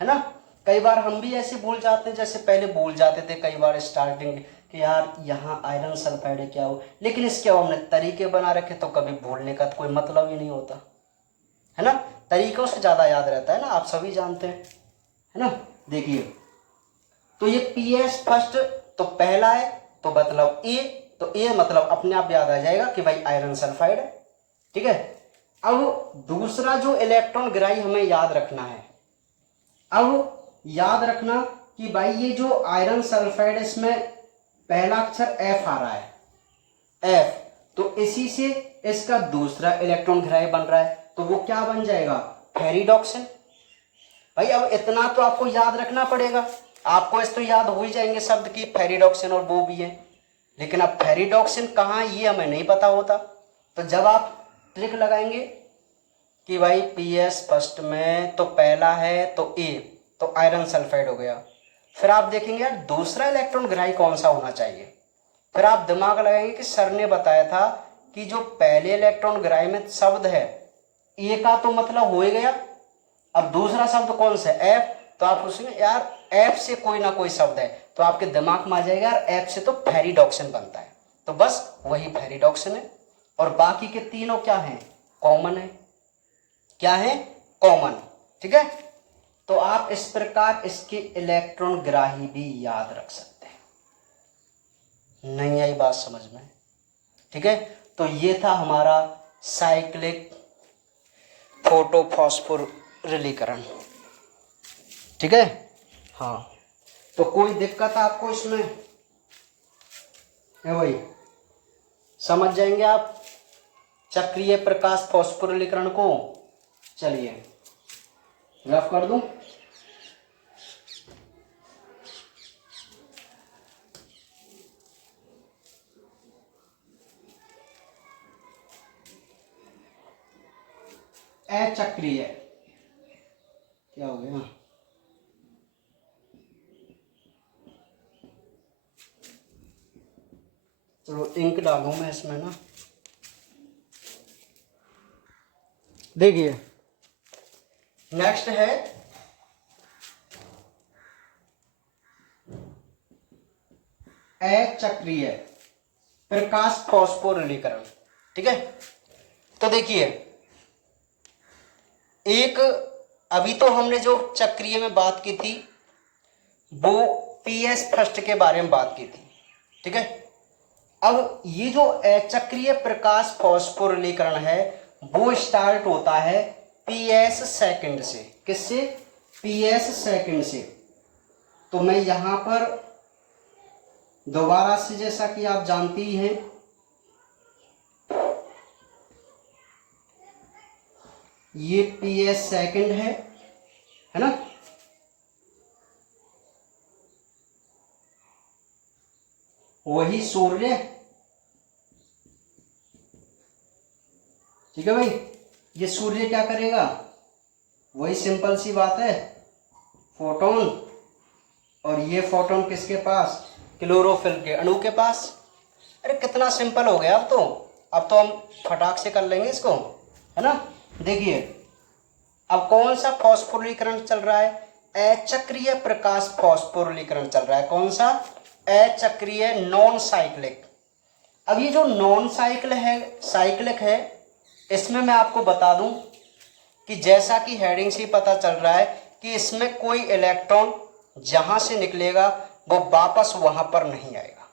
है ना। कई बार हम भी ऐसे भूल जाते हैं, जैसे पहले भूल जाते थे कई बार स्टार्टिंग कि यार यहाँ आयरन सल्फाइड है क्या हो, लेकिन इसके हमने तरीके बना रखे तो कभी भूलने का कोई मतलब ही नहीं होता, है ना। तरीकों से ज़्यादा याद रहता है ना, आप सभी जानते हैं, है ना। देखिए तो ये PS फर्स्ट तो पहला है, तो मतलब ए, तो ए मतलब अपने आप याद आ जाएगा कि भाई आयरन सल्फाइड है। ठीक है। अब दूसरा जो इलेक्ट्रॉन ग्राही हमें याद रखना है, अब याद रखना कि भाई ये जो आयरन सल्फाइड, इसमें पहला अक्षर F आ रहा है, F, तो इसी से इसका दूसरा इलेक्ट्रॉन ग्राही बन रहा है, तो वो क्या बन जाएगा, फेरिडॉक्सिन। भाई अब इतना तो आपको याद रखना पड़ेगा, आपको इस तो याद हो ही जाएंगे शब्द की फेरिडॉक्सिन और वो भी है, लेकिन अब फेरिडॉक्सिन कहाँ ये हमें नहीं पता होता। तो जब आप ट्रिक लगाएंगे कि भाई पीएस फर्स्ट में तो पहला है तो ए, तो आयरन सल्फाइड हो गया, फिर आप देखेंगे यार दूसरा इलेक्ट्रॉन ग्राही कौन सा होना चाहिए, फिर आप दिमाग लगाएंगे कि सर ने बताया था कि जो पहले इलेक्ट्रॉन ग्राही में शब्द है ए का तो मतलब हो ही गया, अब दूसरा शब्द कौन सा है, एफ, तो आप पूछेंगे यार एफ से कोई ना कोई शब्द है, तो आपके दिमाग में आ जाएगा यार एफ से तो फेरिडॉक्सिन बनता है, तो बस वही फेरिडॉक्सिन है। और बाकी के तीनों क्या हैं, कॉमन है, क्या है, कॉमन। ठीक है, तो आप इस प्रकार इसके इलेक्ट्रॉन ग्राही भी याद रख सकते हैं। नहीं आई बात समझ में? ठीक है, तो ये था हमारा साइक्लिक फोटोफॉस्फोरिलीकरण। ठीक है, हाँ, तो कोई दिक्कत आपको इसमें है भाई, समझ जाएंगे आप चक्रीय प्रकाश फॉस्फोरिलीकरण को। चलिए रफ कर दूं, अचक्रीय क्या हो गया, चलो इंक डालूं मैं इसमें ना, देखिए नेक्स्ट है अचक्रीय प्रकाश फॉस्फोरिलीकरण। ठीक है, तो देखिए एक, अभी तो हमने जो चक्रीय में बात की थी वो पीएस फर्स्ट के बारे में बात की थी। ठीक है, अब ये जो अचक्रीय प्रकाश फॉस्फोरिलीकरण है वो स्टार्ट होता है पीएस सेकंड से। किससे, पीएस सेकंड से। तो मैं यहां पर दोबारा से, जैसा कि आप जानती ही हैं, ये पीएस सेकंड है ना, वही सूर्य। ठीक है भाई, ये सूर्य क्या करेगा, वही सिंपल सी बात है, फोटोन, और ये फोटोन किसके पास, क्लोरोफिल के अणु के पास। अरे कितना सिंपल हो गया, अब तो हम फटाक से कर लेंगे इसको, है ना। देखिए अब कौन सा फॉस्फोरिलीकरण चल रहा है, अचक्रीय प्रकाश फॉस्फोरिलीकरण चल रहा है। कौन सा, अचक्रीय नॉन साइक्लिक। अब ये जो नॉन साइक्लिक है इसमें मैं आपको बता दूं कि जैसा कि हेडिंग से पता चल रहा है कि इसमें कोई इलेक्ट्रॉन जहां से निकलेगा वो वापस वहां पर नहीं आएगा,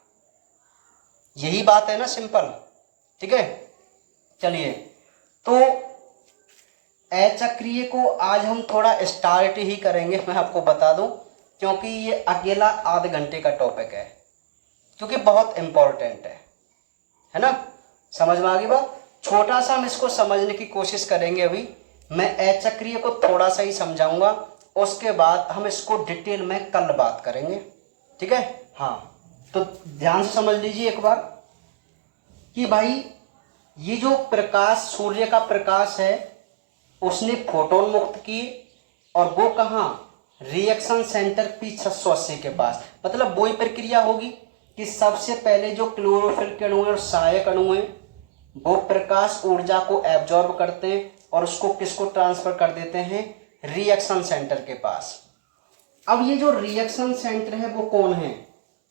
यही बात है ना, सिंपल। ठीक है, चलिए तो अचक्रीय को आज हम थोड़ा स्टार्ट ही करेंगे, मैं आपको बता दूं, क्योंकि ये अकेला आधे घंटे का टॉपिक है, क्योंकि बहुत इंपॉर्टेंट है ना। समझ में आ गई बात, छोटा सा हम इसको समझने की कोशिश करेंगे। अभी मैं अचक्रीय को थोड़ा सा ही समझाऊंगा, उसके बाद हम इसको डिटेल में कल बात करेंगे। ठीक है, हाँ, तो ध्यान से समझ लीजिए एक बार कि भाई ये जो प्रकाश, सूर्य का प्रकाश है, उसने फोटोन मुक्त किए, और वो कहाँ, रिएक्शन सेंटर P680 के पास। मतलब वही प्रक्रिया होगी कि सबसे पहले जो क्लोरोफिल के अणु और सहायक अणु हैं वो प्रकाश ऊर्जा को एब्जॉर्ब करते हैं और उसको किसको ट्रांसफर कर देते हैं, रिएक्शन सेंटर के पास। अब ये जो रिएक्शन सेंटर है वो कौन है,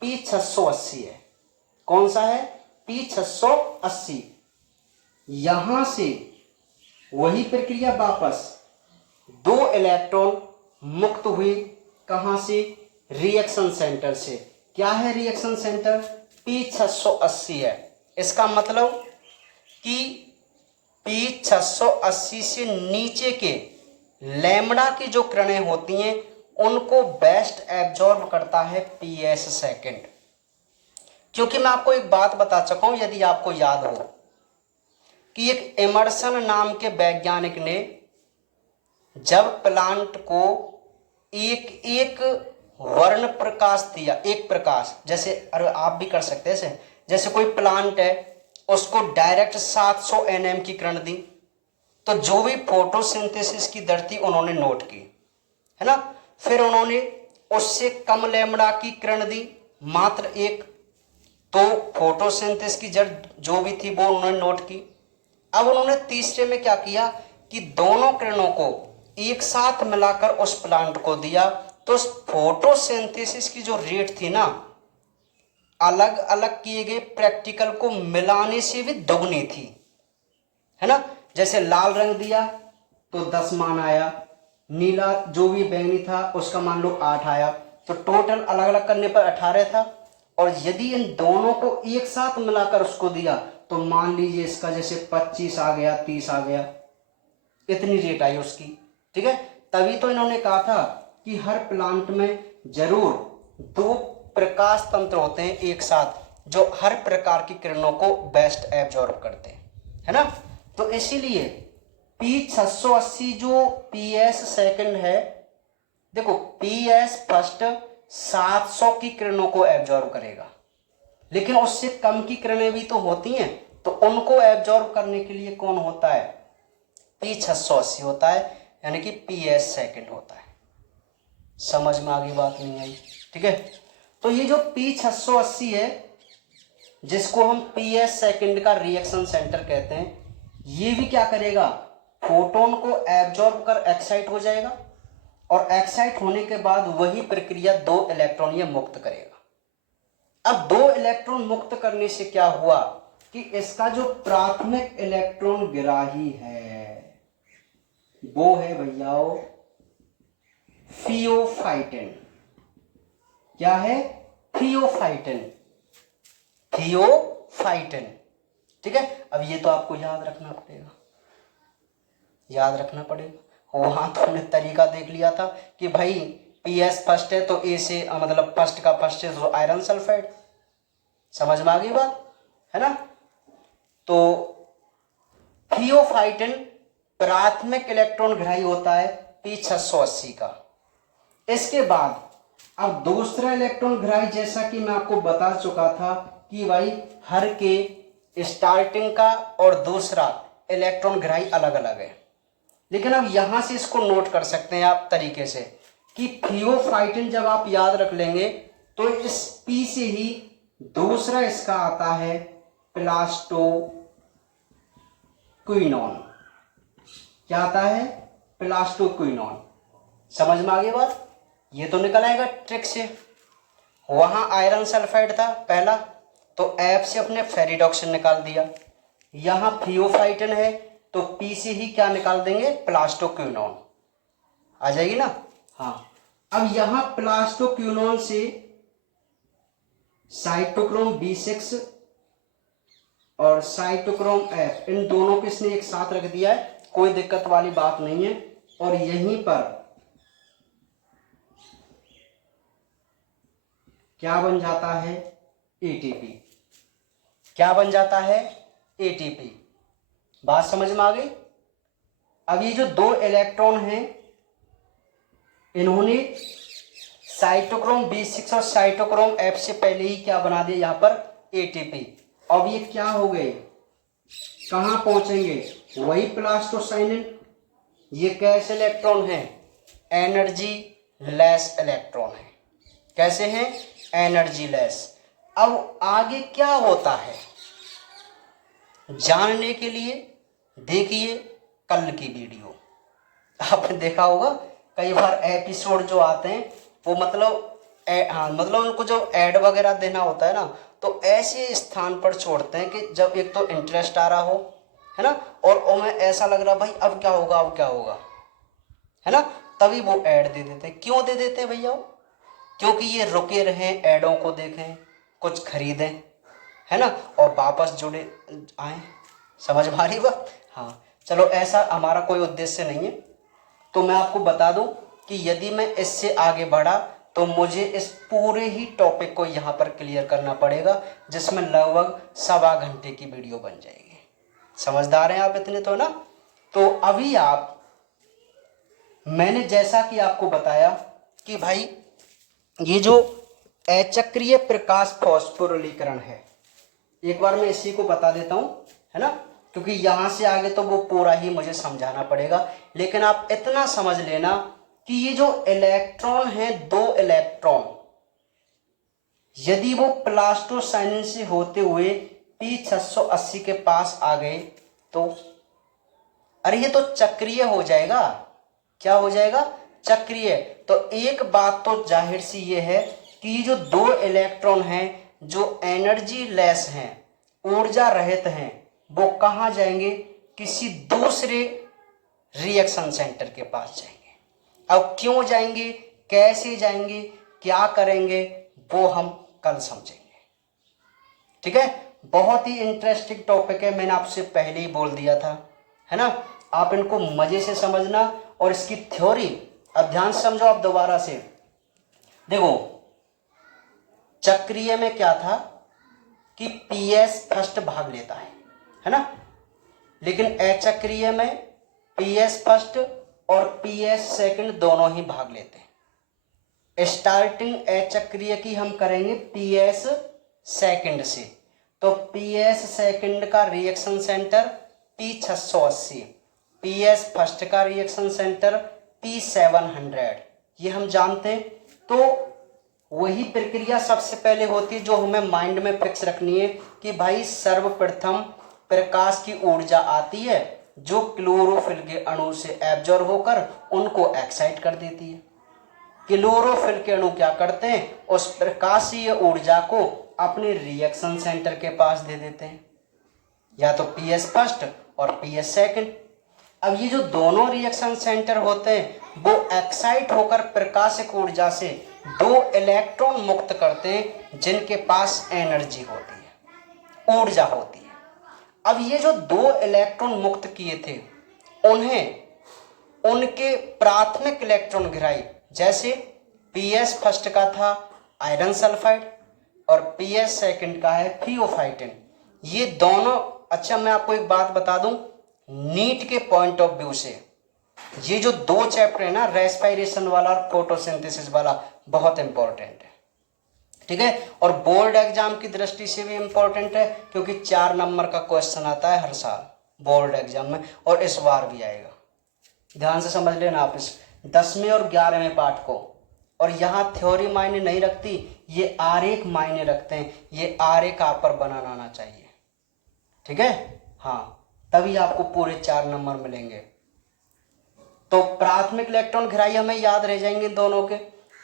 P680 है। कौन सा है, P680। यहां से वही प्रक्रिया वापस, दो इलेक्ट्रॉन मुक्त हुए, कहां से, रिएक्शन सेंटर से। क्या है रिएक्शन सेंटर, P680 है। इसका मतलब कि P680 से नीचे के लैम्बडा की जो किरणें होती हैं उनको बेस्ट एब्जॉर्ब करता है पीएस सेकंड। क्योंकि मैं आपको एक बात बता चुका हूं, यदि आपको याद हो, कि एक एमर्सन नाम के वैज्ञानिक ने जब प्लांट को एक एक वर्ण प्रकाश दिया, एक प्रकाश, जैसे अरे आप भी कर सकते हैं ऐसे, जैसे कोई प्लांट है उसको डायरेक्ट 700 nm की किरण दी, तो जो भी फोटोसिंथेसिस की दर थी उन्होंने नोट की, है ना। फिर उन्होंने उससे कम लैम्बडा की किरण दी, मात्र एक, तो फोटोसिंथेसिस की दर जो भी थी वो उन्होंने नोट की। अब उन्होंने तीसरे में क्या किया कि दोनों किरणों को एक साथ मिलाकर उस प्लांट को दिया, तो उस फोटोसिंथेसिस की जो रेट थी ना, अलग अलग किए गए प्रैक्टिकल को मिलाने से भी दोगुनी थी, है ना। जैसे लाल रंग दिया तो 10 मान आया, नीला जो भी बैंगनी था उसका मान लो 8 आया, तो टोटल अलग अलग करने पर 18 था। और यदि इन दोनों को एक साथ मिलाकर उसको दिया तो मान लीजिए इसका जैसे 25 आ गया, 30 आ गया, इतनी रेट आई उसकी, ठीक है। तभी तो इन्होंने कहा था कि हर प्लांट में जरूर 2 प्रकाश तंत्र होते हैं एक साथ, जो हर प्रकार की किरणों को बेस्ट एब्जॉर्ब करते हैं, है ना। तो इसीलिए P680 जो PS सेकंड है, देखो PS फर्स्ट 700 की किरणों को एब्जॉर्ब करेगा, लेकिन उससे कम की किरणें भी तो होती हैं, तो उनको एब्जॉर्ब करने के लिए कौन होता है, P680 होता है, यानी कि PS सेकंड होता है। समझ में आगे बात नहीं आई, ठीक है। तो ये जो P680 है, जिसको हम PS सेकंड का रिएक्शन सेंटर कहते हैं, ये भी क्या करेगा, फोटोन को एब्जॉर्ब कर एक्साइट हो जाएगा, और एक्साइट होने के बाद वही प्रक्रिया 2 इलेक्ट्रॉन ये मुक्त करेगा। अब 2 इलेक्ट्रॉन मुक्त करने से क्या हुआ कि इसका जो प्राथमिक इलेक्ट्रॉन ग्राही है वो है भैयाओ थियोफाइटिन। क्या है, थियोफाइटिन, थियोफाइटिन, ठीक है। अब ये तो आपको याद रखना पड़ेगा, याद रखना पड़ेगा। वहां तो हमने तरीका देख लिया था कि भाई PS फर्स्ट है तो ए से मतलब फर्स्ट का फर्स्ट है तो आयरन सल्फाइड, समझ में आ गई बात, है ना। तो थियोफाइटिन प्राथमिक इलेक्ट्रॉन ग्राही होता है P680 का। इसके बाद अब दूसरा इलेक्ट्रॉन ग्राही, जैसा कि मैं आपको बता चुका था कि भाई हर के स्टार्टिंग का और दूसरा इलेक्ट्रॉन ग्राही अलग अलग है, लेकिन अब यहां से इसको नोट कर सकते हैं आप तरीके से कि थियोफाइटिन जब आप याद रख लेंगे तो इस P से ही दूसरा इसका आता है प्लास्टोक्विनोन। क्या आता है, प्लास्टोक्विनोन। समझ में आ गई बात, ये तो निकल आएगा ट्रिक से। वहां आयरन सल्फाइड था पहला, तो F से अपने फेरिडॉक्सिन निकाल दिया, यहां थियोफाइटिन है तो P से ही क्या निकाल देंगे, प्लास्टोक्विनोन, आ जाएगी ना। हाँ, अब यहां प्लास्टोक्विनोन से साइटोक्रोम B6 और साइटोक्रोम F, इन दोनों को इसने एक साथ रख दिया है, कोई दिक्कत वाली बात नहीं है। और यहीं पर क्या बन जाता है, ATP। क्या बन जाता है, ATP। बात समझ में आ गई। अब ये जो 2 इलेक्ट्रॉन हैं, इन्होंने साइटोक्रोम B6 और साइटोक्रोम F से पहले ही क्या बना दिया, यहां पर ATP। अब ये क्या हो गए, कहां पहुंचेंगे, वही प्लास्टोसाइनिन। ये कैसे इलेक्ट्रॉन है, एनर्जी लेस इलेक्ट्रॉन है। कैसे हैं, एनर्जी लेस। अब आगे क्या होता है जानने के लिए देखिए कल की वीडियो। आपने देखा होगा कई बार एपिसोड जो आते हैं वो मतलब मतलब उनको जो ऐड वगैरह देना होता है ना, तो ऐसे स्थान पर छोड़ते हैं कि जब एक तो इंटरेस्ट आ रहा हो, है ना, और उन्हें ऐसा लग रहा भाई अब क्या होगा, अब क्या होगा, है ना, तभी वो ऐड दे देते हैं। क्यों दे देते हैं भैया, क्योंकि ये रुके रहें, ऐडों को देखें, कुछ खरीदें, है ना, और वापस जुड़े आए। समझ में आ रही बात। हाँ चलो, ऐसा हमारा कोई उद्देश्य नहीं है। तो मैं आपको बता दूं कि यदि मैं इससे आगे बढ़ा तो मुझे इस पूरे ही टॉपिक को यहाँ पर क्लियर करना पड़ेगा, जिसमें लगभग 1.25 घंटे की वीडियो बन जाएगी। समझदार हैं आप इतने तो ना। तो अभी मैंने जैसा कि आपको बताया कि भाई ये जो अचक्रीय प्रकाश फास्फोरिलीकरण है, एक बार मैं इसी को बता देता हूं, है ना, क्योंकि यहां से आगे तो वो पूरा ही मुझे समझाना पड़ेगा। लेकिन आप इतना समझ लेना कि ये जो इलेक्ट्रॉन है, 2 इलेक्ट्रॉन यदि वो प्लास्टोसाइनिन से होते हुए P680 के पास आ गए तो अरे ये तो चक्रीय हो जाएगा। क्या हो जाएगा? चक्रीय। तो एक बात तो जाहिर सी ये है कि ये जो 2 इलेक्ट्रॉन हैं जो एनर्जी लेस हैं, ऊर्जा रहित हैं, वो कहाँ जाएंगे? किसी दूसरे रिएक्शन सेंटर के पास जाएंगे। अब क्यों जाएंगे, कैसे जाएंगे, क्या करेंगे, वो हम कल समझेंगे। ठीक है, बहुत ही इंटरेस्टिंग टॉपिक है, मैंने आपसे पहले ही बोल दिया था, है ना। आप इनको मजे से समझना और इसकी थ्योरी अब ध्यान से समझो। आप दोबारा से देखो, चक्रीय में क्या था कि PS फर्स्ट भाग लेता है ना, लेकिन अचक्रीय में PS फर्स्ट और PS सेकंड दोनों ही भाग लेते हैं। स्टार्टिंग अचक्रीय की हम करेंगे PS सेकंड से, तो PS सेकंड का reaction centre P680, PS first का रिएक्शन सेंटर P700, ये हम जानते हैं। तो वही प्रक्रिया सबसे पहले होती है जो हमें माइंड में फिक्स रखनी है कि भाई सर्वप्रथम प्रकाश की ऊर्जा आती है जो क्लोरोफिल के अणु से एब्जॉर्ब होकर उनको एक्साइट कर देती है। क्लोरोफिल के अणु क्या करते हैं? उस प्रकाशीय ऊर्जा को अपने रिएक्शन सेंटर के पास दे देते हैं, या तो PS फर्स्ट और PS सेकंड। अब ये जो दोनों रिएक्शन सेंटर होते हैं वो एक्साइट होकर प्रकाशिक ऊर्जा से 2 इलेक्ट्रॉन मुक्त करते हैं जिनके पास एनर्जी होती है, ऊर्जा होती है। अब ये जो 2 इलेक्ट्रॉन मुक्त किए थे उन्हें उनके प्राथमिक इलेक्ट्रॉन गिराई, जैसे PS फर्स्ट का था आयरन सल्फाइड और PS सेकंड का है थियोफाइटिन, ये दोनों। अच्छा, मैं आपको एक बात बता दूं, नीट के पॉइंट ऑफ व्यू से ये जो 2 चैप्टर है ना, रेस्पिरेशन वाला और फोटोसिंथेसिस वाला, बहुत इंपॉर्टेंट है। ठीक है, और बोर्ड एग्जाम की दृष्टि से भी इंपॉर्टेंट है क्योंकि 4 नंबर का क्वेश्चन आता है हर साल बोर्ड एग्जाम में, और इस बार भी आएगा। ध्यान से समझ लेना आप इस 10वें और 11वें पार्ट को। और यहाँ थ्योरी मायने नहीं रखती, ये आरेख मायने रखते हैं। ये आरेख आप पर बनाना आना चाहिए, ठीक है, हाँ, तभी आपको पूरे 4 नंबर मिलेंगे। तो प्राथमिक इलेक्ट्रॉन गिराई हमें याद रह जाएंगे दोनों के।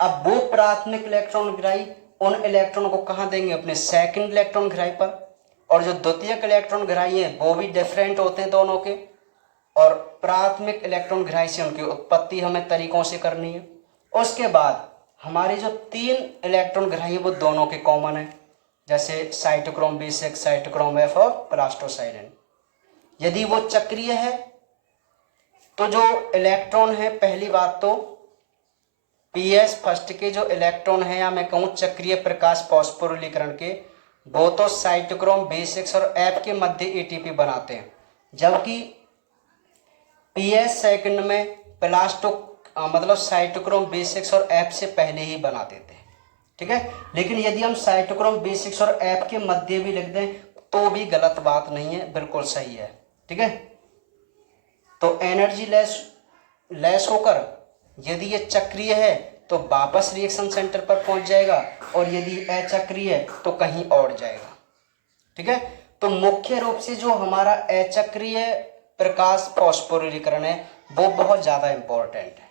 अब वो प्राथमिक इलेक्ट्रॉन गिराई उन इलेक्ट्रॉन को कहाँ देंगे? अपने सेकंड इलेक्ट्रॉन गिराई पर। और जो द्वितीयक इलेक्ट्रॉन गिराई है वो भी डिफरेंट होते हैं दोनों के, और प्राथमिक इलेक्ट्रॉन गिराई से उनकी उत्पत्ति हमें तरीकों से करनी है। उसके बाद हमारे जो 3 इलेक्ट्रॉन गिराई है वो दोनों के कॉमन है, जैसे साइटोक्रोम B6, साइटोक्रोम F और प्लास्टोसाइनिन। यदि वो चक्रीय है तो जो इलेक्ट्रॉन है, पहली बात तो PS फर्स्ट के जो इलेक्ट्रॉन है, या मैं कहूँ चक्रीय प्रकाश फास्फोरिलीकरण के, वो तो साइटोक्रोम B6 और F के मध्य ATP बनाते हैं, जबकि PS सेकंड में मतलब साइटोक्रोम B6 और F से पहले ही बना देते हैं। ठीक है, लेकिन यदि हम साइटोक्रोम B6 और F के मध्य भी लिख दें तो भी गलत बात नहीं है, बिल्कुल सही है। ठीक है, तो एनर्जी लेस होकर यदि ये चक्रीय है तो वापस रिएक्शन सेंटर पर पहुंच जाएगा, और यदि अचक्रीय है तो कहीं और जाएगा। ठीक है, तो मुख्य रूप से जो हमारा अचक्रीय प्रकाश फास्फोरिलीकरण है वो बहुत ज़्यादा इंपॉर्टेंट है,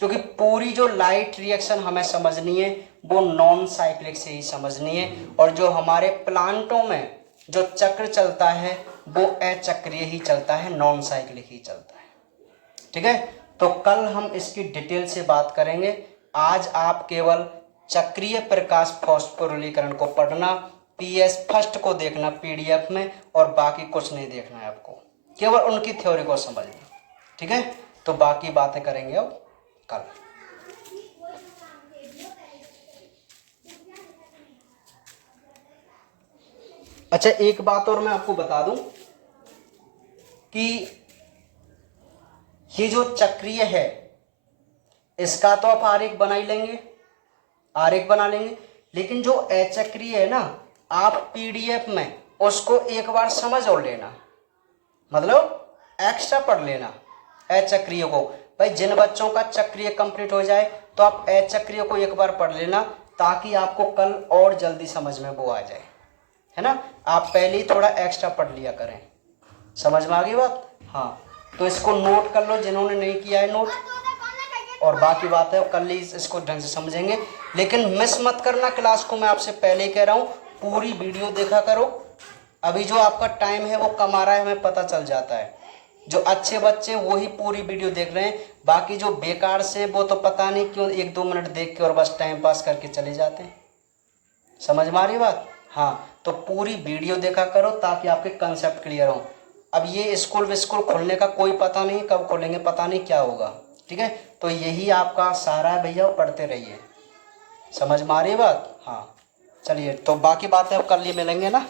क्योंकि पूरी जो लाइट रिएक्शन हमें समझनी है वो नॉन साइक्लिक से ही समझनी है, और जो हमारे प्लांटों में जो चक्र चलता है वो अचक्रीय ही चलता है, नॉन साइक्लिक ही चलता है। ठीक है, तो कल हम इसकी डिटेल से बात करेंगे। आज आप केवल चक्रीय प्रकाश फास्फोरिलीकरण को पढ़ना, PS फर्स्ट को देखना PDF में, और बाकी कुछ नहीं देखना है आपको, केवल उनकी थ्योरी को समझना। ठीक है, तो बाकी बातें करेंगे अब कल। अच्छा, एक बात और मैं आपको बता दूं कि ये जो चक्रीय है इसका तो आप आरेख बना ही लेंगे, आरेख बना लेंगे, लेकिन जो अचक्रीय है ना, आप पीडीएफ में उसको एक बार समझ और लेना, मतलब एक्स्ट्रा पढ़ लेना अचक्रीय को। भाई जिन बच्चों का चक्रीय कंप्लीट हो जाए तो आप अचक्रीय को एक बार पढ़ लेना, ताकि आपको कल और जल्दी समझ में वो आ जाए, है ना। आप पहले ही थोड़ा एक्स्ट्रा पढ़ लिया करें। समझ में आ गई बात? हाँ, तो इसको नोट कर लो जिन्होंने नहीं किया है नोट, और बाकी बात है कल ही इसको ढंग से समझेंगे। लेकिन मिस मत करना क्लास को, मैं आपसे पहले ही कह रहा हूँ, पूरी वीडियो देखा करो। अभी जो आपका टाइम है वो कम आ रहा है, हमें पता चल जाता है। जो अच्छे बच्चे वही पूरी वीडियो देख रहे हैं, बाकी जो बेकार से वो तो पता नहीं क्यों 1-2 मिनट देख के और बस टाइम पास करके चले जाते हैं। समझ में आ रही बात? हाँ, तो पूरी वीडियो देखा करो ताकि आपके कंसेप्ट क्लियर हो। अब ये स्कूल खोलने का कोई पता नहीं, कब खोलेंगे पता नहीं, क्या होगा, ठीक है। तो यही आपका सहारा है भैया, पढ़ते रहिए। समझ में आ रही बात? हाँ, चलिए, तो बाकी बातें अब कल ही मिलेंगे ना।